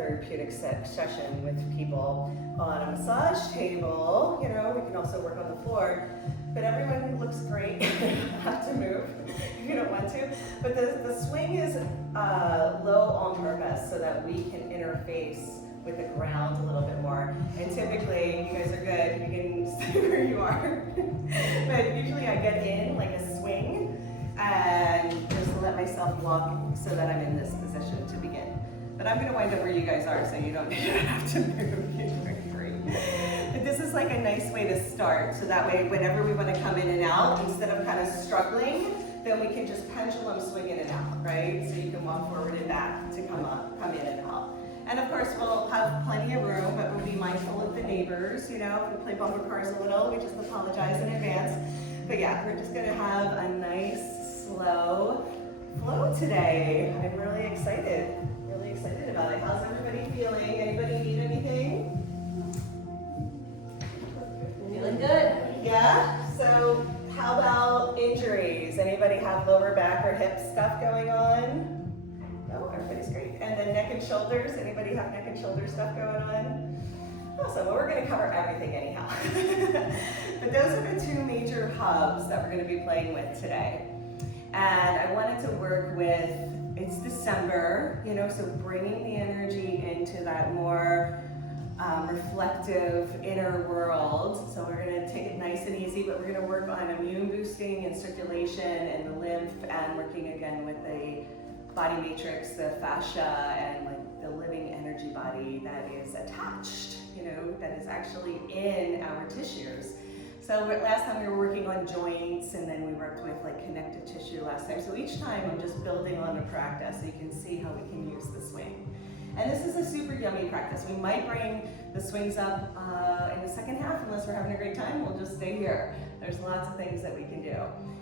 therapeutic session with people on a massage table. You know, we can also work on the floor, but everyone looks great. You don't have to move if you don't want to. But the swing is low on purpose so that we can interface with the ground a little bit more. And typically, you guys are good, you can stay where you are. But usually I get in like a swing and just let myself walk so that I'm in this position to begin. But I'm gonna wind up where you guys are so you don't have to move. You're doing great. But this is like a nice way to start, so that way whenever we wanna come in and out, instead of kind of struggling, then we can just pendulum swing in and out, right? So you can walk forward and back to come in and out. And of course, we'll have plenty of room, but we'll be mindful of the neighbors. You know, if we play bumper cars a little, we just apologize in advance. But yeah, we're just gonna have a nice, slow flow today. I'm really excited about it. How's everybody feeling? Anybody need anything? Feeling good. Yeah? So how about injuries? Anybody have lower back or hip stuff going on? No, everybody's great. And then neck and shoulders. Anybody have neck and shoulder stuff going on? Awesome. Well, we're going to cover everything anyhow. But those are the two major hubs that we're going to be playing with today. And I wanted to work with, it's December, you know, so bringing the energy into that more reflective inner world. So we're going to take it nice and easy, but we're going to work on immune boosting and circulation and the lymph, and working again with the body matrix, the fascia, and like the living energy body that is attached, you know, that is actually in our tissues. So last time we were working on joints, and then we worked with like connective tissue last time. So each time I'm just building on the practice so you can see how we can use the swing. And this is a super yummy practice. We might bring the swings up in the second half, unless we're having a great time, we'll just stay here. There's lots of things that we can do.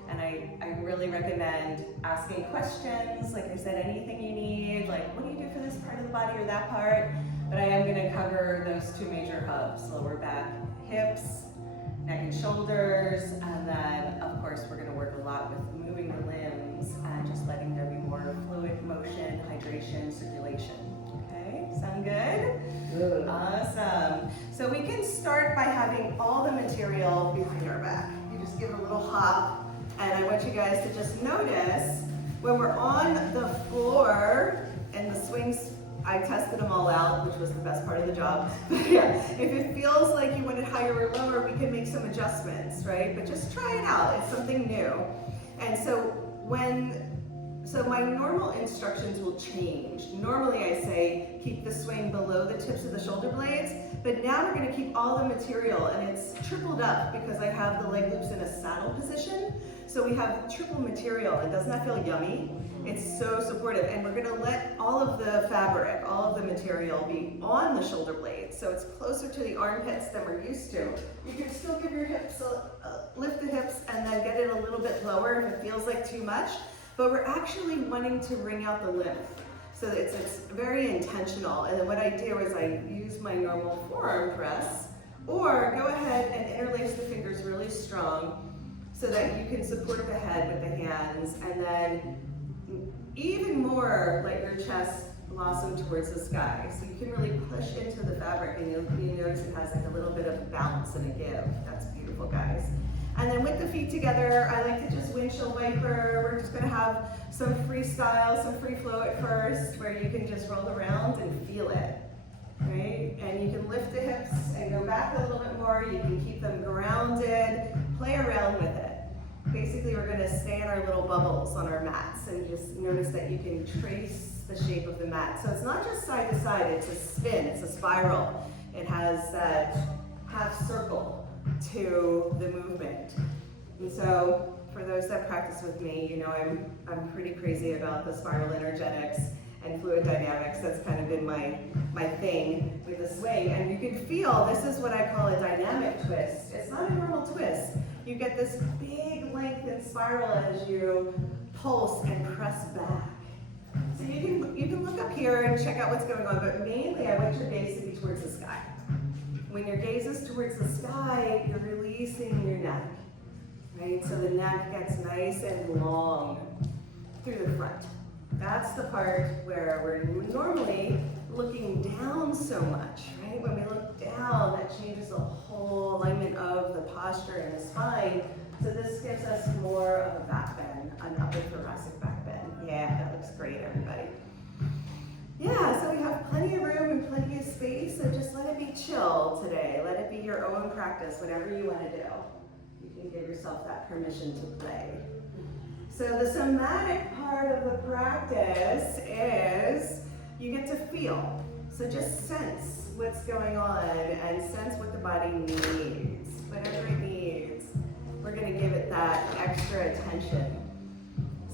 And I really recommend asking questions. Like I said, anything you need, like what do you do for this part of the body or that part? But I am gonna cover those two major hubs, lower back, hips, neck and shoulders, and then of course we're gonna work a lot with moving the limbs and just letting there be more fluid motion, hydration, circulation. Okay, sound good? Good. Awesome. So we can start by having all the material behind our back. You just give it a little hop, and I want you guys to just notice when we're on the floor and the swings, I tested them all out, which was the best part of the job. Yeah, if it feels like you want it higher or lower, we can make some adjustments, right? But just try it out, it's something new. And so my normal instructions will change. Normally I say, keep the swing below the tips of the shoulder blades, but now we're gonna keep all the material, and it's tripled up because I have the leg loops in a saddle position. So we have triple material, and doesn't that feel yummy? It's so supportive, and we're gonna let all of the fabric, all of the material be on the shoulder blades, so it's closer to the armpits than we're used to. You can still give your hips, lift the hips, and then get it a little bit lower if it feels like too much, but we're actually wanting to wring out the lymph. So it's very intentional, and then what I do is I use my normal forearm press, or go ahead and interlace the fingers really strong so that you can support the head with the hands, and then even more let your chest blossom towards the sky. So you can really push into the fabric, and you'll notice it has like a little bit of bounce and a give. That's beautiful, guys. And then with the feet together, I like to just windshield wiper. We're just gonna have some freestyle, some free flow at first, where you can just roll around and feel it, right? And you can lift the hips and go back a little bit more. You can keep them grounded, play around with it. Basically, we're gonna stay in our little bubbles on our mats, and just notice that you can trace the shape of the mat. So it's not just side to side, it's a spin, it's a spiral. It has that half circle to the movement. And so for those that practice with me, you know I'm pretty crazy about the spiral energetics and fluid dynamics. That's kind of been my thing with the swing. And you can feel, this is what I call a dynamic twist. It's not a normal twist. You get this big lengthened spiral as you pulse and press back. So you can look up here and check out what's going on, but mainly I want your gaze to be towards the sky. When your gaze is towards the sky, you're releasing your neck, right? So the neck gets nice and long through the front. That's the part where we're normally looking down so much, right? When we look down, that changes the whole alignment of the posture and the spine. So this gives us more of a back bend, an upper thoracic back bend. Yeah, that looks great, everybody. Yeah, so we have plenty of room and plenty of space, so just let it be chill today. Let it be your own practice, whatever you want to do. You can give yourself that permission to play. So the somatic part of the practice is you get to feel. So just sense what's going on and sense what the body needs. Whatever it needs, we're going to give it that extra attention.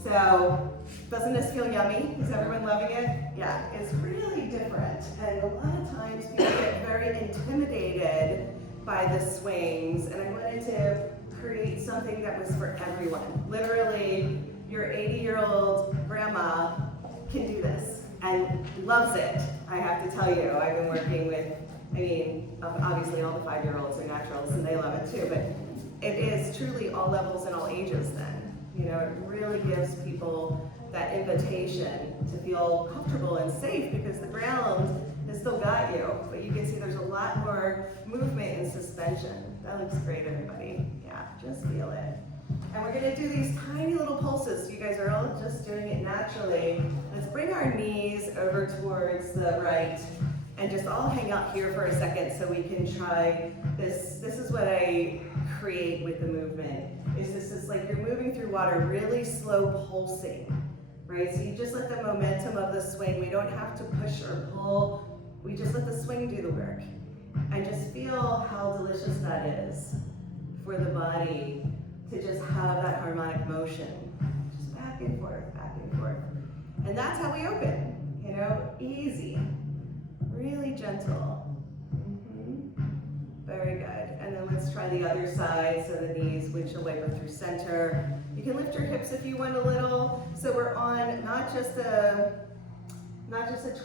So, doesn't this feel yummy? Is everyone loving it? Yeah, it's really different. And a lot of times people get very intimidated by the swings, and I wanted to create something that was for everyone. Literally, your 80-year-old grandma can do this and loves it, I have to tell you. I've been working with, obviously all the 5-year-olds are naturals and they love it too, but it is truly all levels and all ages then. You know, it really gives people that invitation to feel comfortable and safe because the ground has still got you. But you can see there's a lot more movement and suspension. That looks great, everybody. Yeah, just feel it. And we're gonna do these tiny little pulses. You guys are all just doing it naturally. Let's bring our knees over towards the right and just all hang out here for a second so we can try this. This is what I create with the movement. This is like you're moving through water, really slow pulsing, right? So you just let the momentum of the swing, we don't have to push or pull, we just let the swing do the work. And just feel how delicious that is for the body to just have that harmonic motion. Just back and forth, back and forth. And that's how we open, you know, easy, really gentle. Very good. And then let's try the other side. So the knees, windshield wiper through center. You can lift your hips if you want a little. So we're on not just a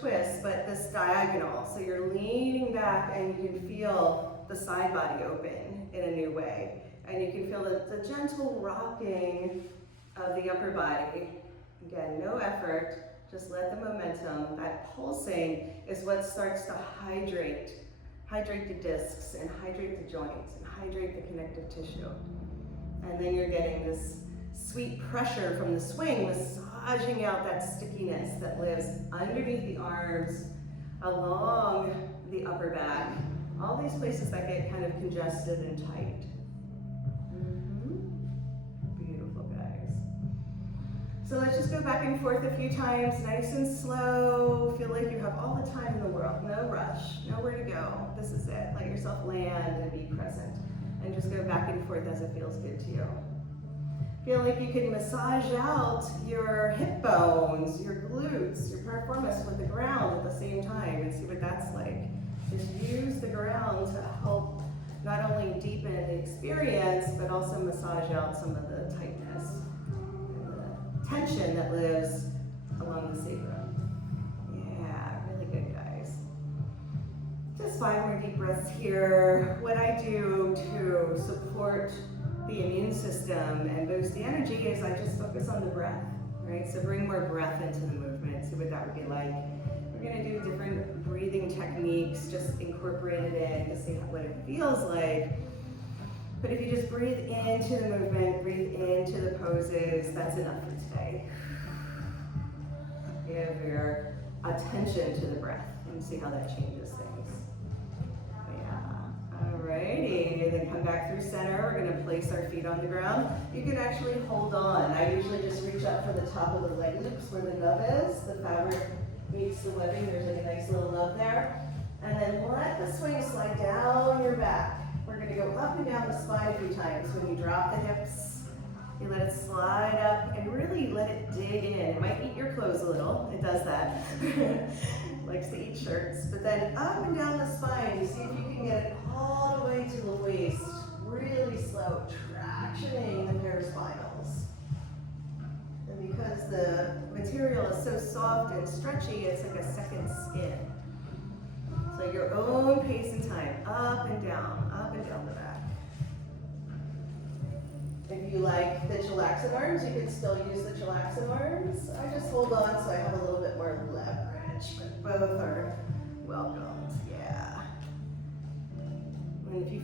twist, but this diagonal. So you're leaning back and you can feel the side body open in a new way. And you can feel the gentle rocking of the upper body. Again, no effort, just let the momentum, that pulsing is what starts to hydrate the discs and hydrate the joints and hydrate the connective tissue. And then you're getting this sweet pressure from the swing, massaging out that stickiness that lives underneath the arms, along the upper back, all these places that get kind of congested and tight. Beautiful, guys. So let's just go back and forth a few times, nice and slow. Feel like you have all the time in the world. No rush, nowhere to go. This is it. Let yourself land and be present. And just go back and forth as it feels good to you. Feel like you can massage out your hip bones, your glutes, your piriformis with the ground at the same time and see what that's like. Just use the ground to help not only deepen the experience, but also massage out some of the tightness and the tension that lives along the sacrum. Yeah, really good, guys. Just 5 more deep breaths here. What I do to support the immune system and boost the energy is I just focus on the breath, right? So bring more breath into the movement, see what that would be like. We're gonna do different breathing techniques, just incorporate it in to see what it feels like. But if you just breathe into the movement, breathe into the poses, that's enough for today. Give your attention to the breath and see how that changes things. Alrighty, then come back through center. We're gonna place our feet on the ground. You can actually hold on. I usually just reach up for the top of the leg loops where the nub is. The fabric meets the webbing. There's like a nice little nub there. And then let the swing slide down your back. We're gonna go up and down the spine a few times. When you drop the hips, you let it slide up and really let it dig in. It might eat your clothes a little. It does that. Likes to eat shirts. But then up and down the spine, you see if you can get it all the way to the waist. Really slow, tractioning the paraspinals. And because the material is so soft and stretchy, it's like a second skin. So your own pace and time, up and down the back. If you like the chillaxin arms, you can still use the chillaxin arms. I just hold on so I have a little bit more leverage, but both are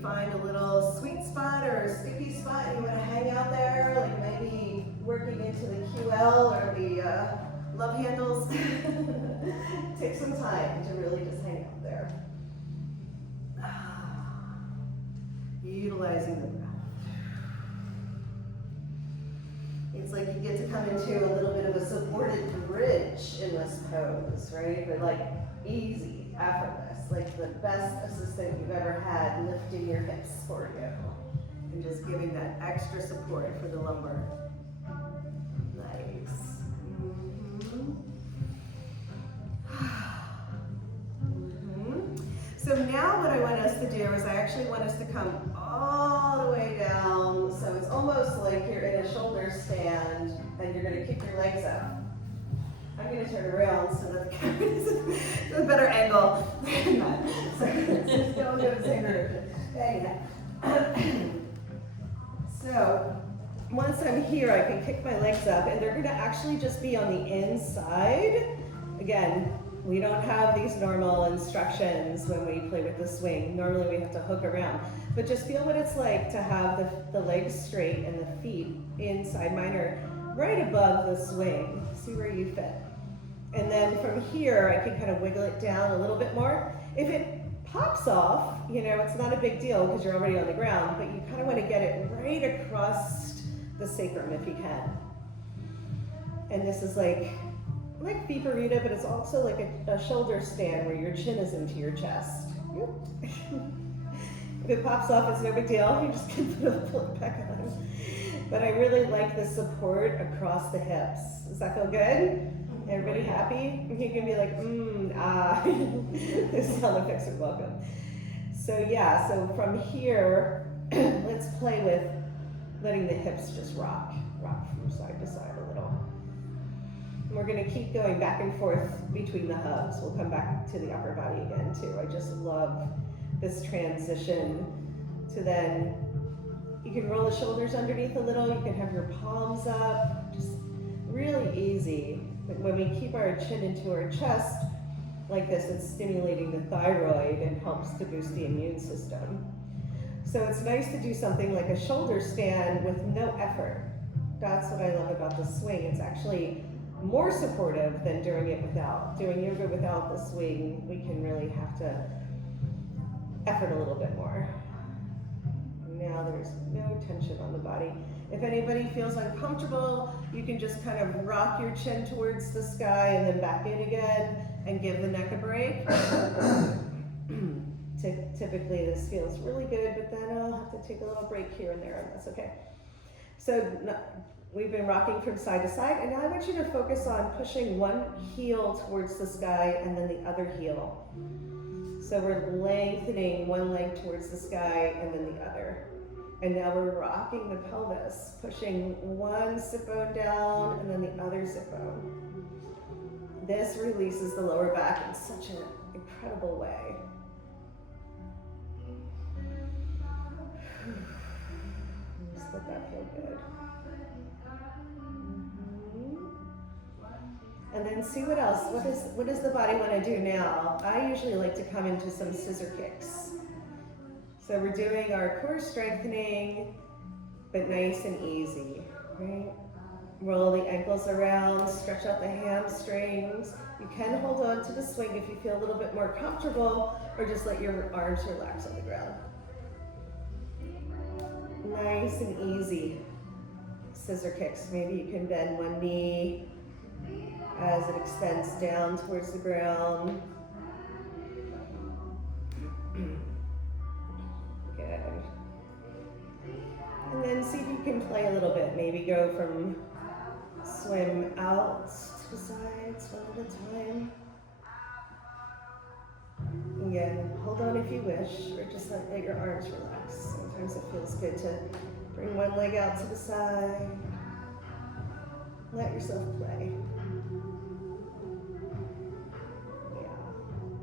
find a little sweet spot or a sticky spot and you want to hang out there, like maybe working into the QL or the love handles, take some time to really just hang out there. Utilizing the breath. It's like you get to come into a little bit of a supported bridge in this pose, right? But like easy, effortless, like the best assistant you've ever had lifting your hips for you. And just giving that extra support for the lumbar. Nice. So now what I want us to do is I actually want us to come all the way down. So it's almost like you're in a shoulder stand and you're going to kick your legs up. I'm going to turn around so that the camera is a better angle than that. So let's go into the same direction. So once I'm here, I can kick my legs up and they're going to actually just be on the inside. Again, we don't have these normal instructions when we play with the swing. Normally we have to hook around. But just feel what it's like to have the legs straight and the feet inside. Mine are right above the swing. See where you fit. And then from here, I can kind of wiggle it down a little bit more. If it pops off, you know, it's not a big deal because you're already on the ground, but you kind of want to get it right across the sacrum if you can. And this is like Viparita, but it's also like a shoulder stand where your chin is into your chest. If it pops off, it's no big deal. You just can pull it back on. But I really like the support across the hips. Does that feel good? Everybody happy? You can be like, This sound effects are welcome. So yeah, so from here, let's play with letting the hips just rock from side to side a little. We're going to keep going back and forth between the hubs. We'll come back to the upper body again too. I just love this transition to then, you can roll the shoulders underneath a little, you can have your palms up, just really easy. But when we keep our chin into our chest like this, it's stimulating the thyroid and helps to boost the immune system. So it's nice to do something like a shoulder stand with no effort. That's what I love about the swing. It's actually more supportive than doing it without. Doing yoga without the swing, we can really have to effort a little bit more. Now there's no tension on the body. If anybody feels uncomfortable, you can just kind of rock your chin towards the sky and then back in again and give the neck a break. Typically this feels really good, but then I'll have to take a little break here and there, and that's okay. So we've been rocking from side to side, and now I want you to focus on pushing one heel towards the sky and then the other heel. So we're lengthening one leg towards the sky and then the other. And now we're rocking the pelvis, pushing one sit bone down and then the other sit bone. This releases the lower back in such an incredible way. Just let that feel good. And then see what else. What does the body want to do now? I usually like to come into some scissor kicks. So we're doing our core strengthening, but nice and easy, right? Roll the ankles around, stretch out the hamstrings. You can hold on to the swing if you feel a little bit more comfortable, or just let your arms relax on the ground. Nice and easy. Scissor kicks. Maybe you can bend one knee as it extends down towards the ground. Good. And then see if you can play a little bit. Maybe go from swim out to the sides one at a time. Again, hold on if you wish, or just let your arms relax. Sometimes it feels good to bring one leg out to the side. Let yourself play.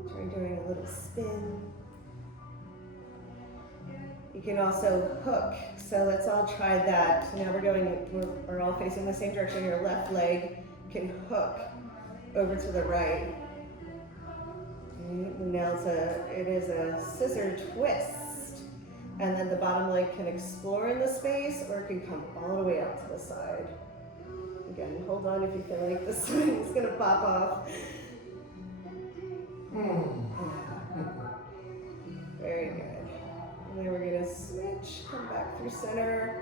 Try doing a little spin. You can also hook, so let's all try that. So now we're all facing the same direction. Your left leg can hook over to the right. Now it is a scissor twist. And then the bottom leg can explore in the space, or it can come all the way out to the side. Again, hold on if you feel like the swing is gonna pop off. Very good. And then we're gonna switch, come back through center.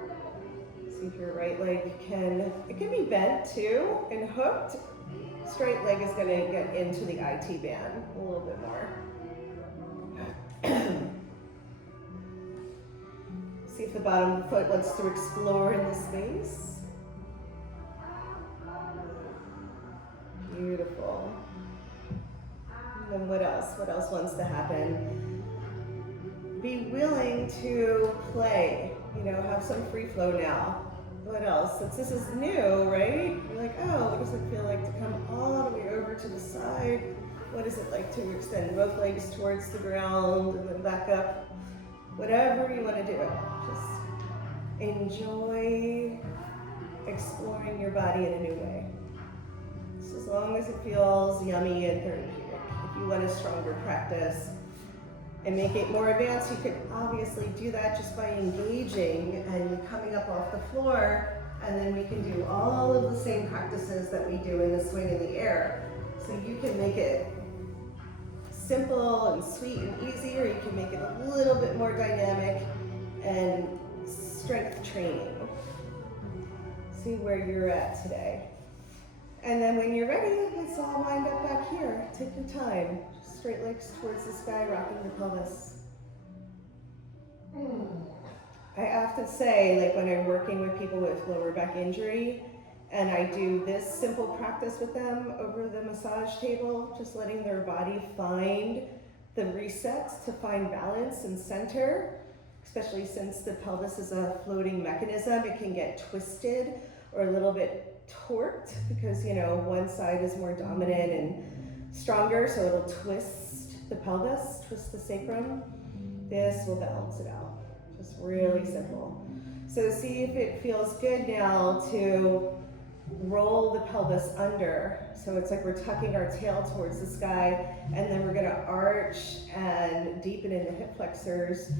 See if your right leg it can be bent too and hooked. Straight leg is gonna get into the IT band a little bit more. See if the bottom foot wants to explore in the space. Beautiful. And then what else? What else wants to happen? Be willing to play, have some free flow now. What else? Since this is new, right? You're like, oh, what does it feel like to come all the way over to the side? What is it like to extend both legs towards the ground and then back up? Whatever you want to do, just enjoy exploring your body in a new way. So as long as it feels yummy and therapeutic. If you want a stronger practice and make it more advanced, you can obviously do that just by engaging and coming up off the floor, and then we can do all of the same practices that we do in the swing in the air. So you can make it simple and sweet and easy, or you can make it a little bit more dynamic and strength training. See where you're at today. And then when you're ready, let's all wind up back here. Take your time. Just straight legs towards the sky, rocking the pelvis. I often say, like when I'm working with people with lower back injury, and I do this simple practice with them over the massage table, just letting their body find the resets to find balance and center, especially since the pelvis is a floating mechanism. It can get twisted or a little bit torqued because, one side is more dominant and stronger, so it'll twist the pelvis, twist the sacrum. This will balance it out. Just really simple. So see if it feels good now to roll the pelvis under. So it's like we're tucking our tail towards the sky, and then we're gonna arch and deepen in the hip flexors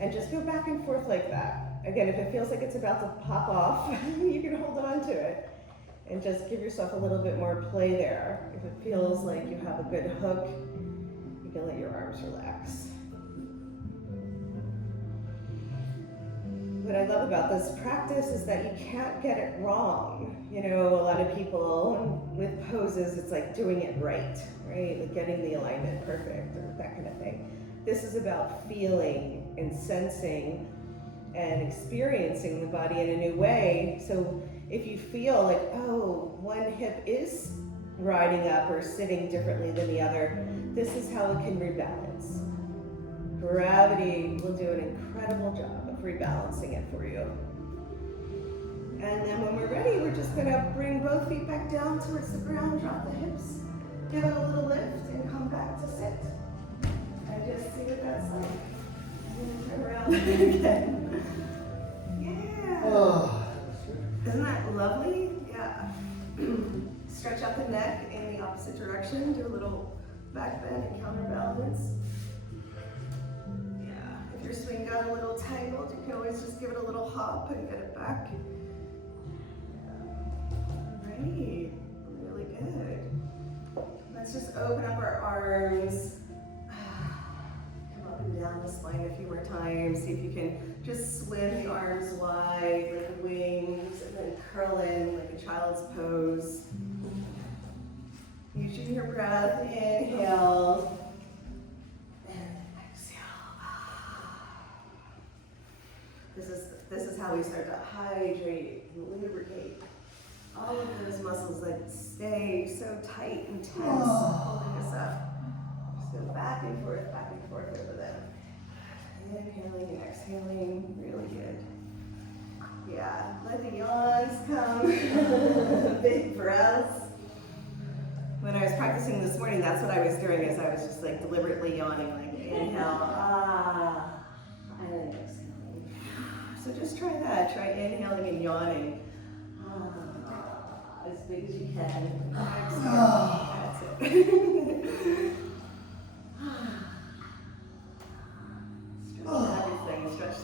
and just go back and forth like that. Again, if it feels like it's about to pop off, you can hold on to it and just give yourself a little bit more play there. If it feels like you have a good hook, you can let your arms relax. What I love about this practice is that you can't get it wrong. A lot of people with poses, it's like doing it right? Like getting the alignment perfect or that kind of thing. This is about feeling and sensing and experiencing the body in a new way. So if you feel like, oh, one hip is riding up or sitting differently than the other, this is how it can rebalance. Gravity will do an incredible job of rebalancing it for you. And then when we're ready, we're just gonna bring both feet back down towards the ground, drop the hips, give it a little lift, and come back to sit. And just see what that's like. And turn around again. Yeah. Oh. Isn't that lovely? Yeah. Stretch out the neck in the opposite direction. Do a little back bend and counterbalance. Yeah. If your swing got a little tangled, you can always just give it a little hop and get it back. Great. Really good. Let's just open up our arms. Come up and down the spine a few more times. See if you can just swim the arms wide like wings and then curl in like a child's pose. Using your breath, inhale and exhale. This is how we start to hydrate and lubricate all of those muscles that stay so tight and tense, holding us up. Just go back and forth over them. Inhaling and exhaling, really good. Yeah, let the yawns come, big breaths. When I was practicing this morning, that's what I was doing, is I was just like deliberately yawning, like inhale, and then exhaling. So just try that, try inhaling and yawning. As big as you can. That's it. Stretch everything, stretch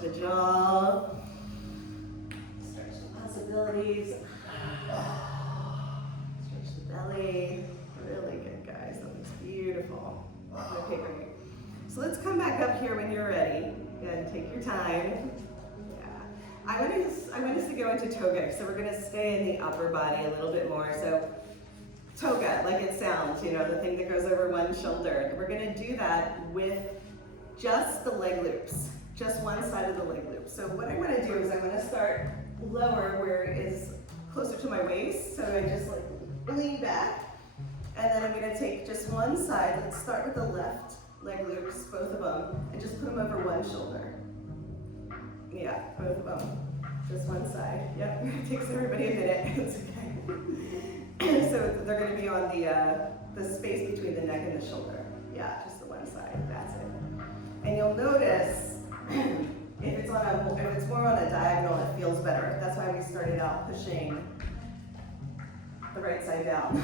Okay, great. So let's come back up here when you're ready. And take your time. Yeah. I want us to go into toga, so we're going to stay in the upper body a little bit more. So toga, like it sounds, you know, the thing that goes over one shoulder. We're going to do that with just the leg loops, just one side of the leg loop. So what I want to do is I'm going to start lower where it is closer to my waist. So I just like lean back, and then I'm going to take just one side. Let's start with the left leg loops, both of them, and just put them over one shoulder. Yeah, both of them. Just one side. Yep, it takes everybody a minute. It's okay. So they're going to be on the space between the neck and the shoulder. Yeah, just the one side. That's it. And you'll notice if it's more on a diagonal, it feels better. That's why we started out pushing the right side down.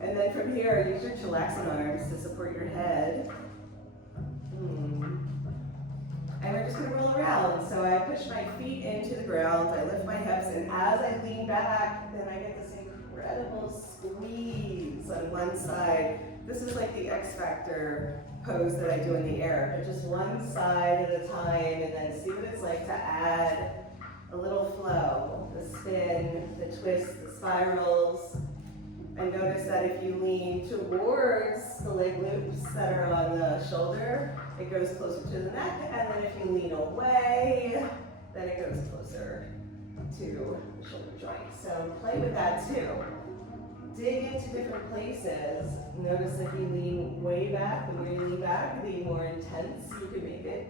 And then from here, use your chillaxing arms to support your head. And we're just going to roll around. So I push my feet into the ground, I lift my hips, and as I lean back, then I get this incredible squeeze on one side. This is like the X Factor pose that I do in the air, but just one side at a time, and then see what it's like to add a little flow, the spin, the twist, the spirals. And notice that if you lean towards the leg loops that are on the shoulder, it goes closer to the neck, and then if you lean away, then it goes closer to the shoulder joint. So play with that too. Dig into different places. Notice if you lean way back, the more you lean back, the more intense you can make it.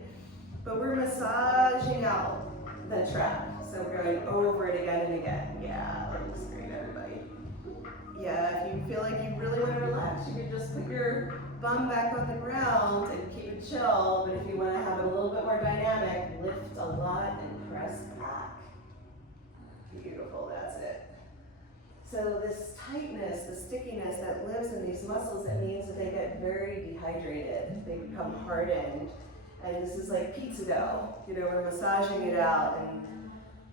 But we're massaging out the trap. So we're going over it again and again. Yeah, that looks great, everybody. Yeah, if you feel like you really want to relax, you can just put your bum back on the ground and keep it chill. But if you want to have it a little bit more dynamic, lift a lot and press back. Beautiful, that's it. So this tightness, the stickiness that lives in these muscles, that means that they get very dehydrated. They become hardened. And this is like pizza dough. You know, we're massaging it out and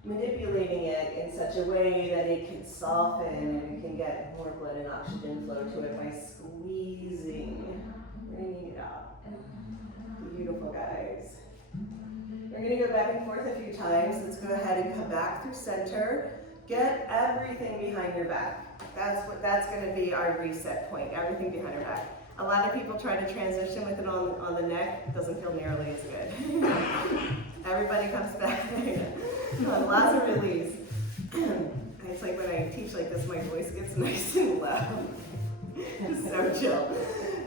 manipulating it in such a way that it can soften and it can get more blood and oxygen flow to it by squeezing, bringing it out. Beautiful, guys. We're going to go back and forth a few times. Let's go ahead and come back through center. Get everything behind your back. That's going to be our reset point, everything behind your back. A lot of people try to transition with it on the neck. It doesn't feel nearly as good. Everybody comes back. Lots of release. It's like when I teach like this, my voice gets nice and loud. So chill.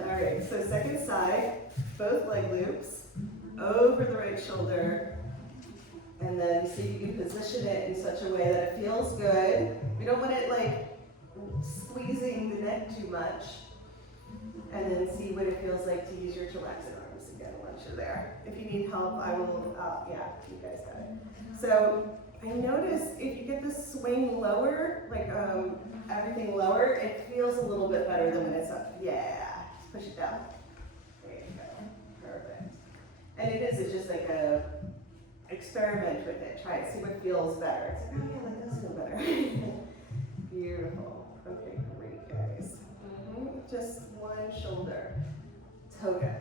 All right, so second side, both leg loops, over the right shoulder, and then see if you can position it in such a way that it feels good. We don't want it like squeezing the neck too much. And then see what it feels like to use your chillaxing arms again once you're there. If you need help, I will, yeah, you guys got it. So I noticed if you get the swing lower, like everything lower, it feels a little bit better than when it's up. Yeah, just push it down. There you go, perfect. And it's just like a experiment with it. Try it, see what feels better. It's like, oh yeah, that does feel better. Beautiful, okay, great guys. Just one shoulder, toga.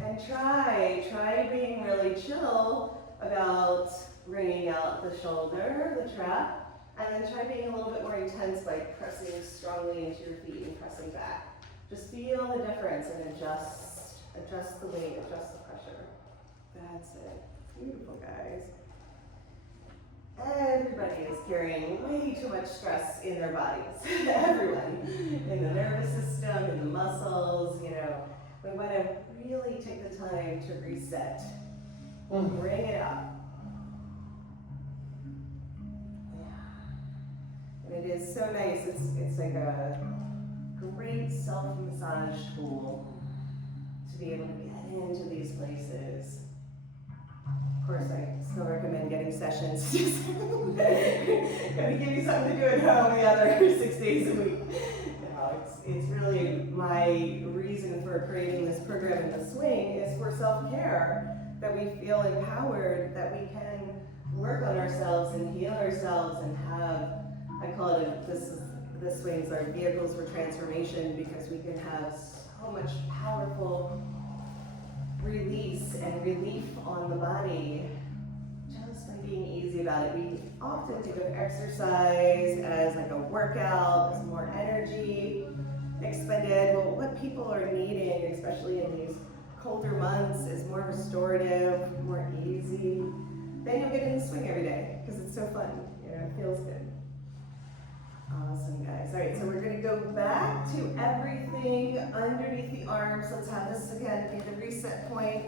And try being really chill about bringing out the shoulder, the trap, and then try being a little bit more intense by pressing strongly into your feet and pressing back. Just feel the difference and adjust the weight, adjust the pressure. That's it. Beautiful, guys. Everybody is carrying way too much stress in their bodies. Everyone. In the nervous system, in the muscles, you know. We want to really take the time to reset. Bring it up. Yeah. And it is so nice. It's like a great self-massage tool to be able to get into these places. Of course, I still recommend getting sessions. Just gonna give you something to do at home the other 6 days a week. No, it's really my reason for creating this program in the swing is for self-care, that we feel empowered, that we can work on ourselves and heal ourselves and have, I call it, the swings are vehicles for transformation because we can have so much powerful release and relief on the body just by being easy about it. We often think of exercise as like a workout, as more energy expended. Well, what people are needing, especially in these colder months, is more restorative, more easy. Then you'll get in the swing every day because it's so fun. You know, it feels good. Awesome, guys. All right, so we're going to go back to everything underneath the arms. Let's have this again be the reset point.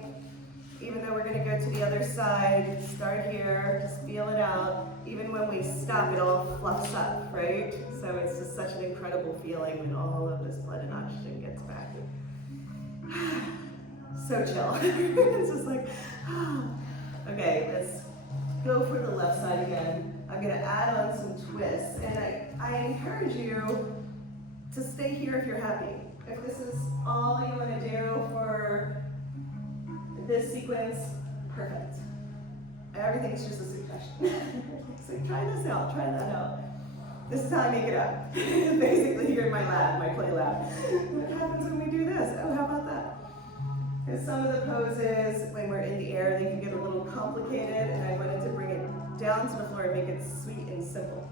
Even though we're going to go to the other side, start here, just feel it out. Even when we stop, it all fluffs up, right? So it's just such an incredible feeling when all of this blood and oxygen gets back. So chill. It's just like, okay, let's go for the left side again. I'm going to add on some twists, and I encourage you to stay here if you're happy. If this is all you want to do for this sequence, perfect. Everything's just a suggestion. So try this out, try that out. This is how I make it up. Basically, you're in my lab, my play lab. What happens when we do this? Oh, how about that? Because some of the poses, when we're in the air, they can get a little complicated, and I wanted to bring it down to the floor and make it sweet and simple,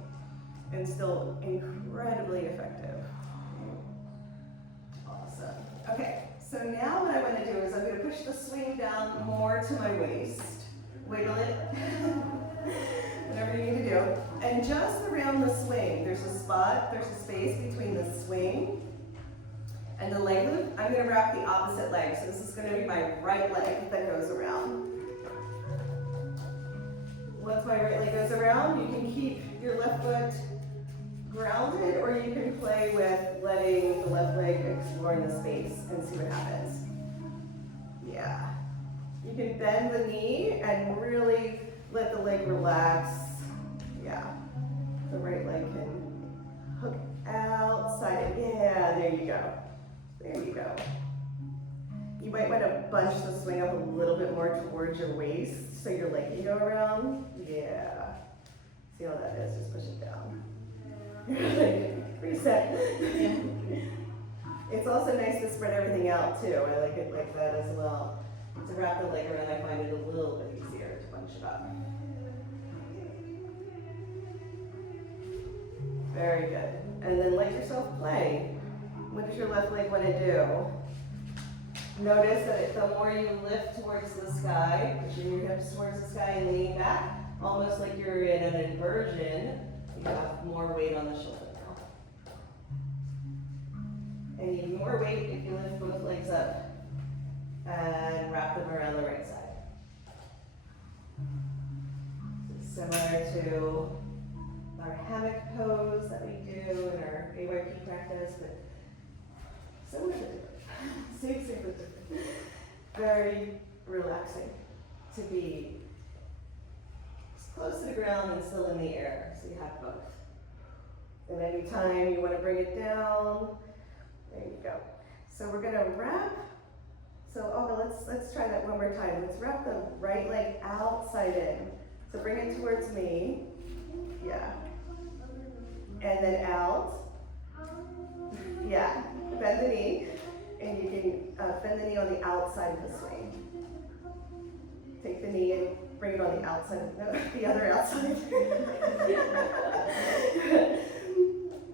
and still incredibly effective. Awesome. Okay, so now what I want to do is I'm going to push the swing down more to my waist. Wiggle it. Whatever you need to do. And just around the swing, there's a spot, there's a space between the swing and the leg loop. I'm going to wrap the opposite leg. So this is going to be my right leg that goes around. Once my right leg goes around, you can keep your left foot grounded, or you can play with letting the left leg explore in the space and see what happens. Yeah. You can bend the knee and really let the leg relax. Yeah. The right leg can hook outside. Yeah, there you go. There you go. You might want to bunch the swing up a little bit more towards your waist so your leg can go around. Yeah. See how that is? Just push it down. Reset. Yeah. It's also nice to spread everything out too. I like it like that as well. To wrap the leg around, I find it a little bit easier to bunch it up. Very good. And then let yourself play. What does your left leg want to do? Notice that the more you lift towards the sky, pushing your hips towards the sky and leaning back, almost like you're in an inversion, you have more weight on the shoulder now. And you need more weight if you lift both legs up and wrap them around the right side. Similar to our hammock pose that we do in our AYRx practice, but similar to different. Super different. Very relaxing to be close to the ground and still in the air, so you have both. And anytime you want to bring it down, there you go. So we're going to wrap. So let's try that one more time. Let's wrap the right leg outside in. So bring it towards me. Yeah. And then out. Yeah. Bend the knee. And you can bend the knee on the outside of the swing. Take the knee and bring it on the outside, no, the other outside.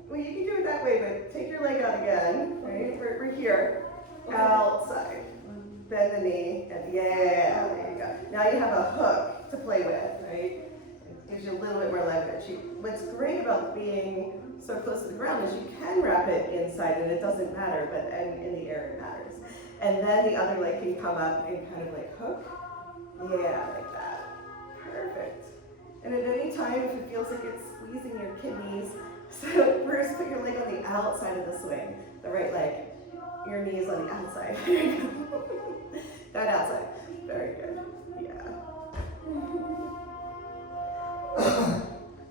Well, you can do it that way, but take your leg out again, right? We're here, outside. Bend the knee, and yeah, there you go. Now you have a hook to play with, right? It gives you a little bit more leverage. What's great about being so close to the ground is you can wrap it inside and it doesn't matter, but in the air it matters. And then the other leg can come up and kind of like hook. Yeah, like that. Perfect. And at any time, if it feels like it's squeezing your kidneys, so first put your leg on the outside of the swing, the right leg. Your knee is on the outside. That outside. Very good. Yeah.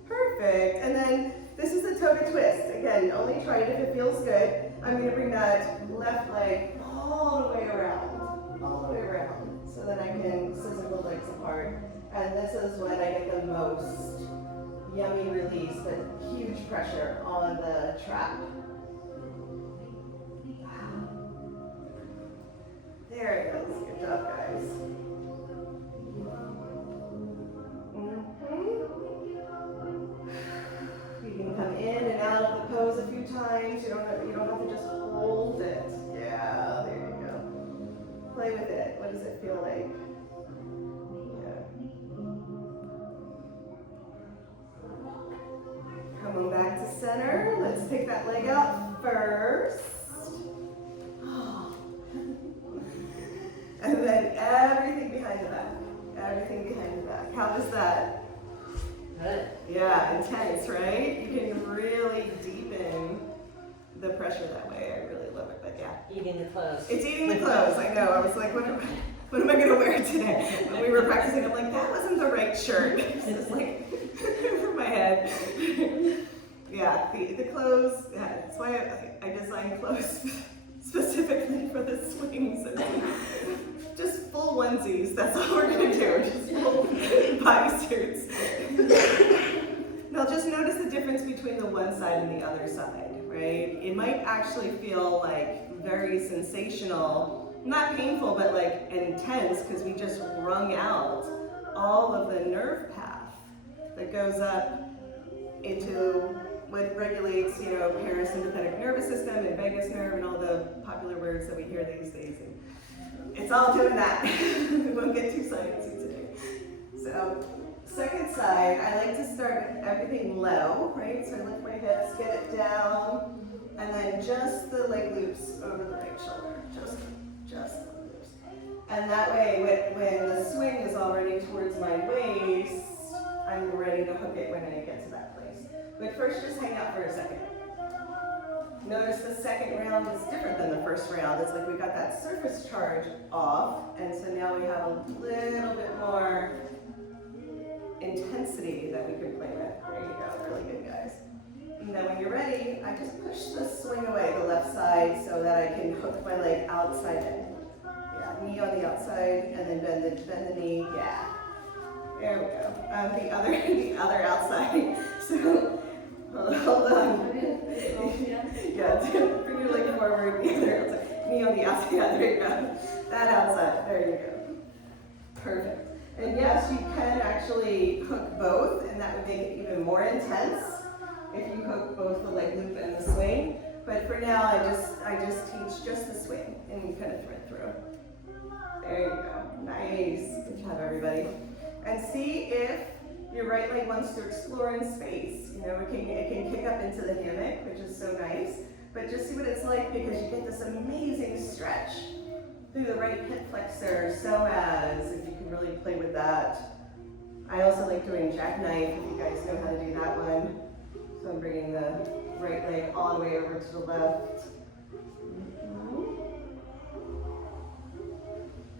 Perfect. And then this is a toga twist. Again, only try it if it feels good. I'm going to bring that left leg all the way around. All the way around. So that I can scissor the legs apart. And this is when I get the most yummy release, but huge pressure on the time, so you don't have to just hold it. Yeah, there you go. Play with it. What does it feel like? Yeah. Come on back to center. Let's take that leg out first. And then everything behind the back. Everything behind the back. How does that? Good. Yeah, intense, right? You can really deepen the pressure that way. I really love it, but yeah. Eating the clothes. It's eating the clothes, I know. I was like, what am I gonna wear today? When we were practicing, I'm like, that wasn't the right shirt. It's just like, over my head. Yeah, the clothes, yeah, that's why I designed clothes specifically for the swings. Just full onesies, that's all we're gonna do, just full bodysuits. Now just notice the difference between the one side and the other side, right? It might actually feel like very sensational, not painful, but like intense, because we just wrung out all of the nerve path that goes up into what regulates, parasympathetic nervous system and vagus nerve and all the popular words that we hear these days. And it's all doing that. We won't get too sciencey today. So, second side, I like to start with everything low, right? So I lift my hips, get it down, and then just the leg loops over the right shoulder. Just the loops. And that way, when the swing is already towards my waist, I'm ready to hook it when I get to that place. But first, just hang out for a second. Notice the second round is different than the first round. It's like we got that surface charge off, and so now we have a little bit more intensity that we can play with. There you go, really good, guys. And then when you're ready, I just push the swing away, the left side, so that I can hook my leg outside in. Yeah, knee on the outside, and then bend the knee, yeah. There we go. The other outside. So, hold on. Yeah, bring your leg forward, the other outside. Knee on the outside, yeah, there you go. That outside, there you go. Perfect. And yes, you can actually hook both, and that would make it even more intense if you hook both the leg loop and the swing. But for now, I just teach just the swing, and you kind of thread through. There you go. Nice. Good job, everybody. And see if your right leg wants to explore in space. It can kick up into the hammock, which is so nice. But just see what it's like, because you get this amazing stretch through the right hip flexor, psoas, if you can really play with that. I also like doing jackknife, if you guys know how to do that one. So I'm bringing the right leg all the way over to the left.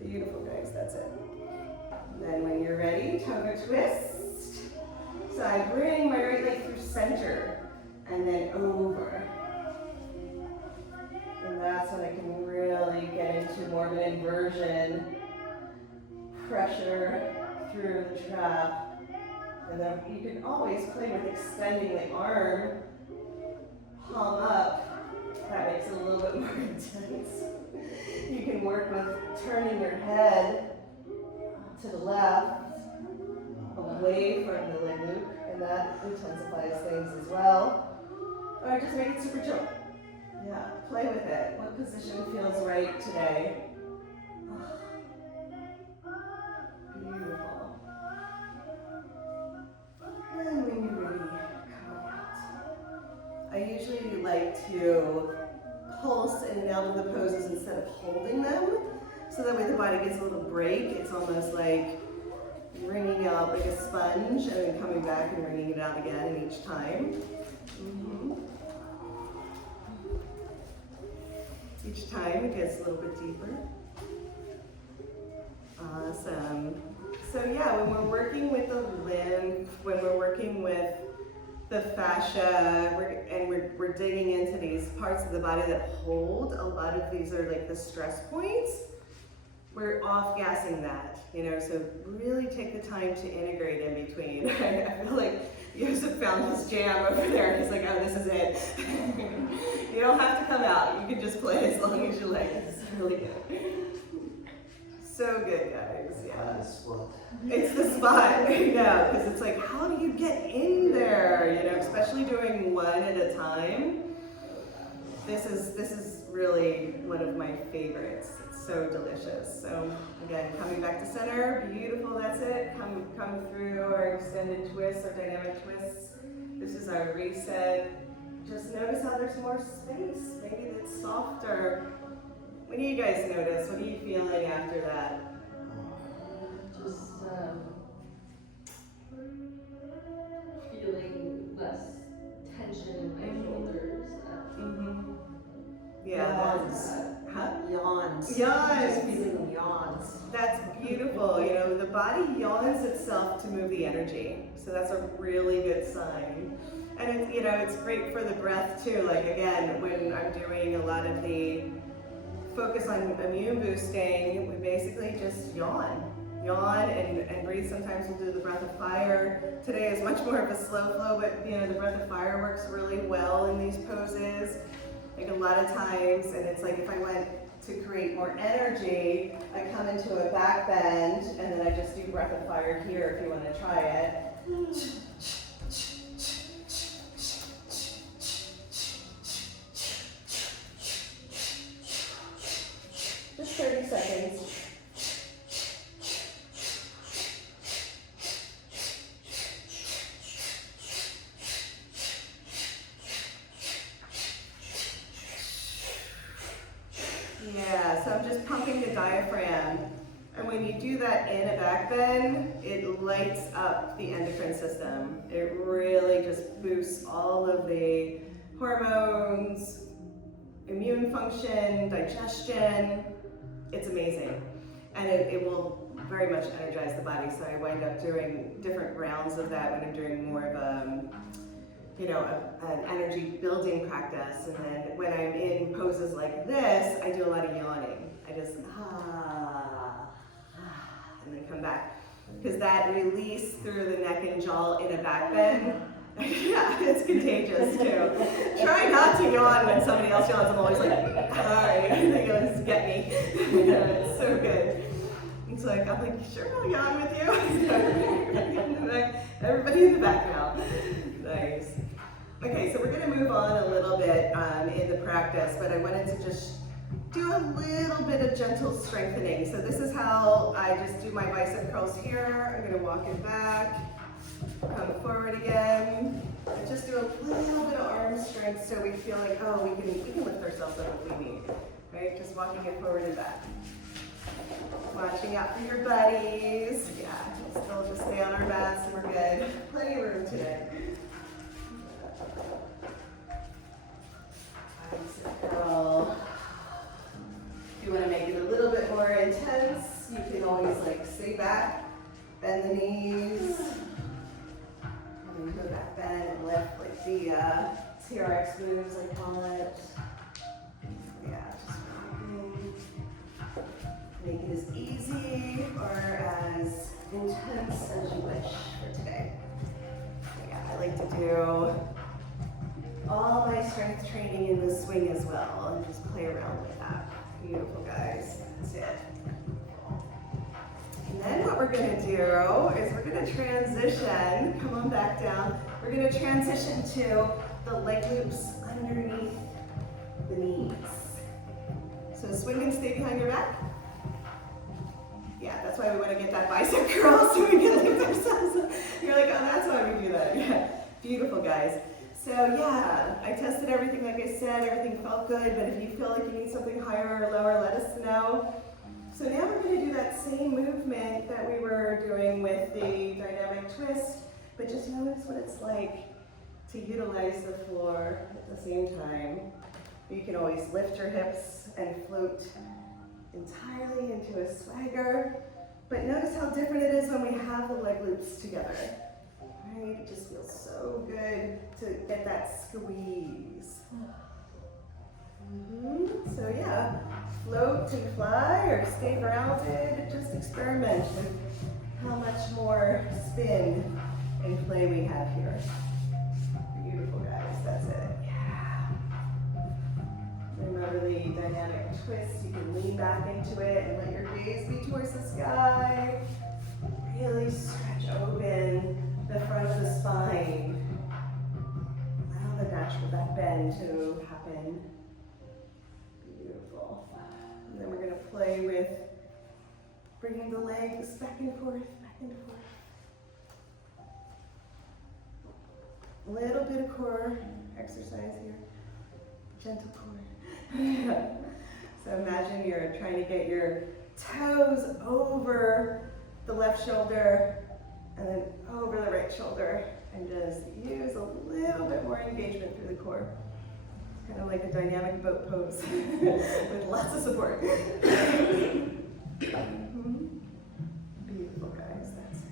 Beautiful, guys, that's it. Then when you're ready, toe twist. So I bring my right leg through center and then over. And that's when I can really get into more of an inversion. Pressure through the trap. And then you can always play with extending the arm, palm up. That makes it a little bit more intense. You can work with turning your head to the left, away from the leg loop, and that intensifies things as well. Or just make it super chill. Yeah, play with it. What position feels right today? Beautiful. And when you're ready, come out. I usually like to pulse in and out of the poses instead of holding them. So that way the body gets a little break. It's almost like wringing out like a sponge and then coming back and wringing it out again in each time. Each time it gets a little bit deeper. Awesome. So yeah, when we're working with the lymph, when we're working with the fascia, we're digging into these parts of the body that hold, a lot of these are like the stress points. We're off-gassing that, so really take the time to integrate in between. I feel like Joseph found his jam over there. He's like, oh, this is it. You don't have to come out. You can just play as long as you like. This is really good. So good, guys. Yeah. It's the spot, because it's like, how do you get in there? Especially doing one at a time. This is really one of my favorites. It's so delicious. So again, coming back to center, beautiful, that's it. Come through our extended twists, our dynamic twists. This is our reset. Just notice how there's more space. Maybe it's softer. What do you guys notice? What are you feeling after that? Just feeling less tension in my shoulders. Yeah, Yawns. Yawns. Just feeling yawns. That's beautiful. You know, the body yawns itself to move the energy. So that's a really good sign. And it's, you know, it's great for the breath too. Like again, when I'm doing a lot of the focus on immune boosting, we basically just yawn and breathe. Sometimes we'll do the breath of fire. Today is much more of a slow flow, but you know, the breath of fire works really well in these poses. Like a lot of times, and it's like if I went to create more energy, I come into a back bend and then I just do breath of fire here if you want to try it. Just 30 seconds. Yeah, so I'm just pumping the diaphragm. And when you do that in a back bend, it lights up the endocrine system. It really just boosts all of the hormones, immune function, digestion. It's amazing. And it will very much energize the body. So I wind up doing different rounds of that when I'm doing more of an energy building practice. And then when I'm in poses like this, I do a lot of yawning. I just, and then come back. Because that release through the neck and jaw in a back bend, yeah, it's contagious too. Try not to yawn when somebody else yawns. I'm always like, alright, they always get me. It's so good. It's like, I'm like, sure, I'll yawn with you. Everybody in the back now. Nice. Okay, so we're going to move on a little bit in the practice, but I wanted to just do a little bit of gentle strengthening. So this is how I just do my bicep curls here. I'm going to walk it back, come forward again, and just do a little bit of arm strength so we feel like, oh, we can lift ourselves up if we need, right? Just walking it forward and back. Watching out for your buddies. Yeah, we'll still just stay on our mats and we're good. Plenty of room today. Bicep curl. If you want to make it a little bit more intense, you can always like stay back, bend the knees, and then go back, bend and lift like the AYRx moves, I call it. Yeah, just rocking. Make it as easy or as intense as you wish for today. Yeah, I like to do all my strength training in the swing as well and just play around with that. Beautiful, guys. That's it. And then what we're going to do is we're going to transition. Come on back down. We're going to transition to the leg loops underneath the knees. So swing and stay behind your back. Yeah, that's why we want to get that bicep curl so we can lift ourselves up. You're like, oh, that's why we do that. Yeah, beautiful, guys. So yeah, I tested everything like I said, everything felt good, but if you feel like you need something higher or lower, let us know. So now we're going to do that same movement that we were doing with the dynamic twist, but just notice what it's like to utilize the floor at the same time. You can always lift your hips and float entirely into a swagger, but notice how different it is when we have the leg loops together. Right? It just feels so good to get that squeeze. So yeah, float and fly or stay grounded. Just experiment with how much more spin and play we have here. Beautiful, guys. That's it. Yeah. Remember the dynamic twist. You can lean back into it and let your gaze be towards the sky. Really stretch open the front of the spine. Allow the natural back bend to happen. Beautiful. And then we're going to play with bringing the legs back and forth, back and forth. A little bit of core exercise here. Gentle core. So imagine you're trying to get your toes over the left shoulder and then over the right shoulder, and just use a little bit more engagement through the core. Kind of like a dynamic boat pose with lots of support. Beautiful, guys. That's it.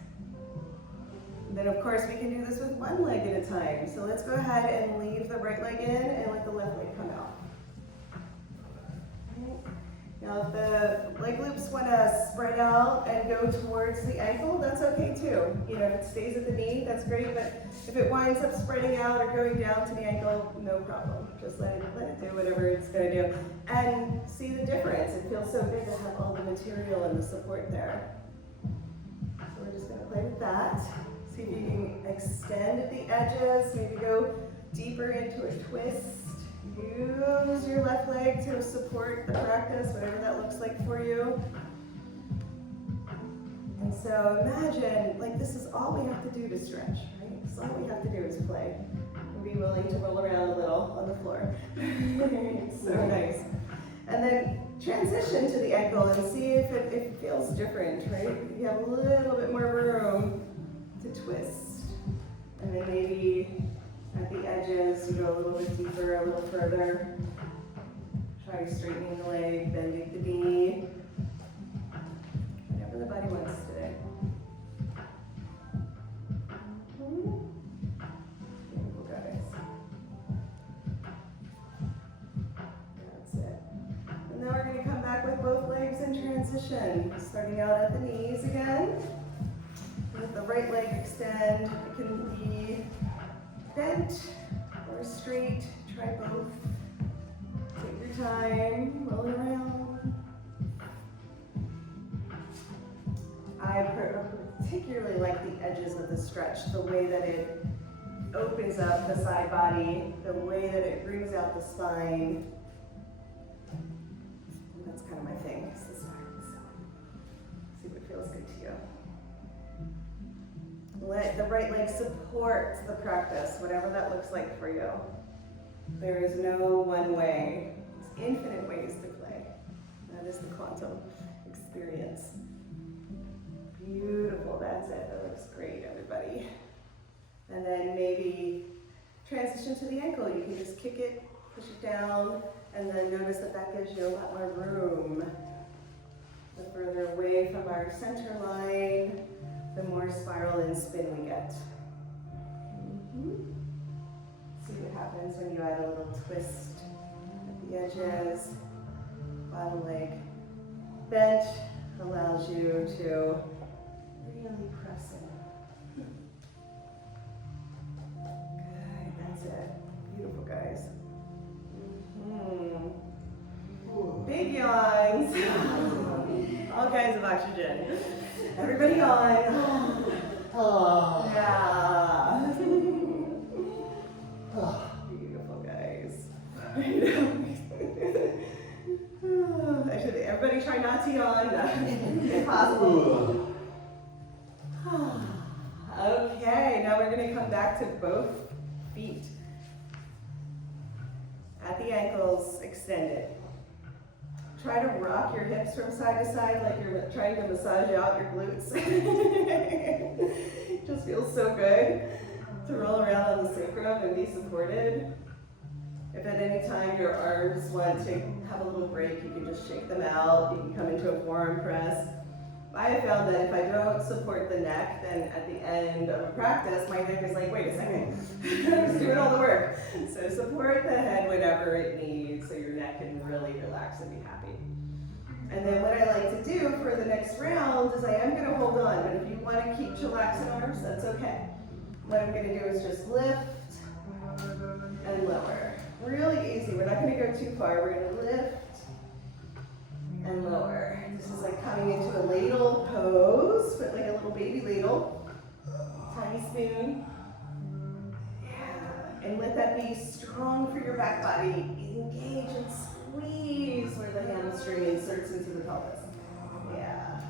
And then, of course, we can do this with one leg at a time. So let's go ahead and leave the right leg in and let the left leg come out. Now, if the leg loops want to spread out and go towards the ankle, that's okay too. You know, if it stays at the knee, that's great, but if it winds up spreading out or going down to the ankle, no problem. Just let it do whatever it's going to do. And see the difference. It feels so good to have all the material and the support there. So we're just going to play with that. See if you can extend the edges, maybe go deeper into a twist. Use your left leg to support the practice, whatever that looks like for you. And so imagine, like, this is all we have to do to stretch, right? This is all we have to do is play. And be willing to roll around a little on the floor. So nice. And then transition to the ankle and see if it feels different, right? You have a little bit more room to twist. And then maybe at the edges, you go a little bit deeper, a little further. Try straightening the leg, bending the knee. Whatever the body wants today. Beautiful, guys. That's it. And then we're going to come back with both legs in transition. Starting out at the knees again. Let the right leg extend. It can be bent or straight, try both. Take your time, roll it around. I particularly like the edges of the stretch, the way that it opens up the side body, the way that it brings out the spine. That's kind of my thing, it's the spine. So see what feels good to you. Let the right leg support the practice, whatever that looks like for you. There is no one way. There's infinite ways to play. That is the quantum experience. Beautiful, that's it. That looks great, everybody. And then maybe transition to the ankle. You can just kick it, push it down, and then notice that that gives you a lot more room. The further away from our center line, the more spiral and spin we get. See what happens when you add a little twist at the edges. Bottom leg bent allows you to really press in. Good, that's it. Beautiful, guys. Big yawns. All kinds of oxygen. Everybody on. Yeah. Beautiful, guys. Actually, everybody try not to yawn. If possible. Okay, now we're going to come back to both feet. At the ankles, extended. Try to rock your hips from side to side like you're trying to massage out your glutes. It just feels so good to roll around on the sacrum and be supported. If at any time your arms want to have a little break, you can just shake them out. You can come into a forearm press. I have found that if I don't support the neck, then at the end of a practice, my neck is like, wait a second, I'm just doing all the work. So support the head whenever it needs so your neck can really relax and be happy. And then what I like to do for the next round is I am going to hold on, but if you want to keep chillaxing arms, that's okay. What I'm going to do is just lift and lower. Really easy. We're not going to go too far. We're going to lift and lower. This is like coming into a ladle pose, but like a little baby ladle. Tiny spoon. Yeah. And let that be strong for your back body. Engage and squeeze where the hamstring inserts into the pelvis. Yeah,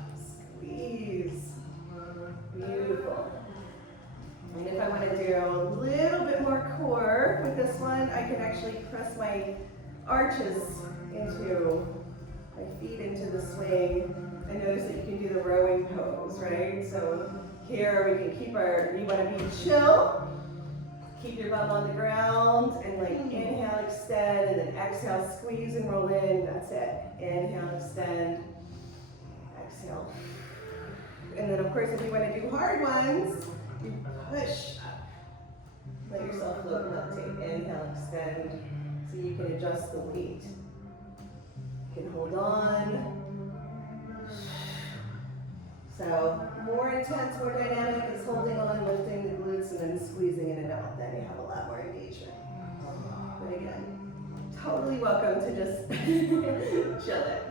squeeze. Beautiful. And if I want to do a little bit more core with this one, I can actually press my arches into, my feet into the swing. And notice that you can do the rowing pose, right? So here we can keep our, you want to be chill. Keep your bum on the ground and like inhale, extend, and then exhale, squeeze and roll in. That's it. Inhale, extend, exhale. And then of course, if you want to do hard ones, you push up. Let yourself float and levitate. Inhale, extend, so you can adjust the weight. You can hold on. So more intense, more dynamic is holding on, lifting the glutes, and then squeezing in and out. Then you have a lot more engagement. But again, totally welcome to just chill it.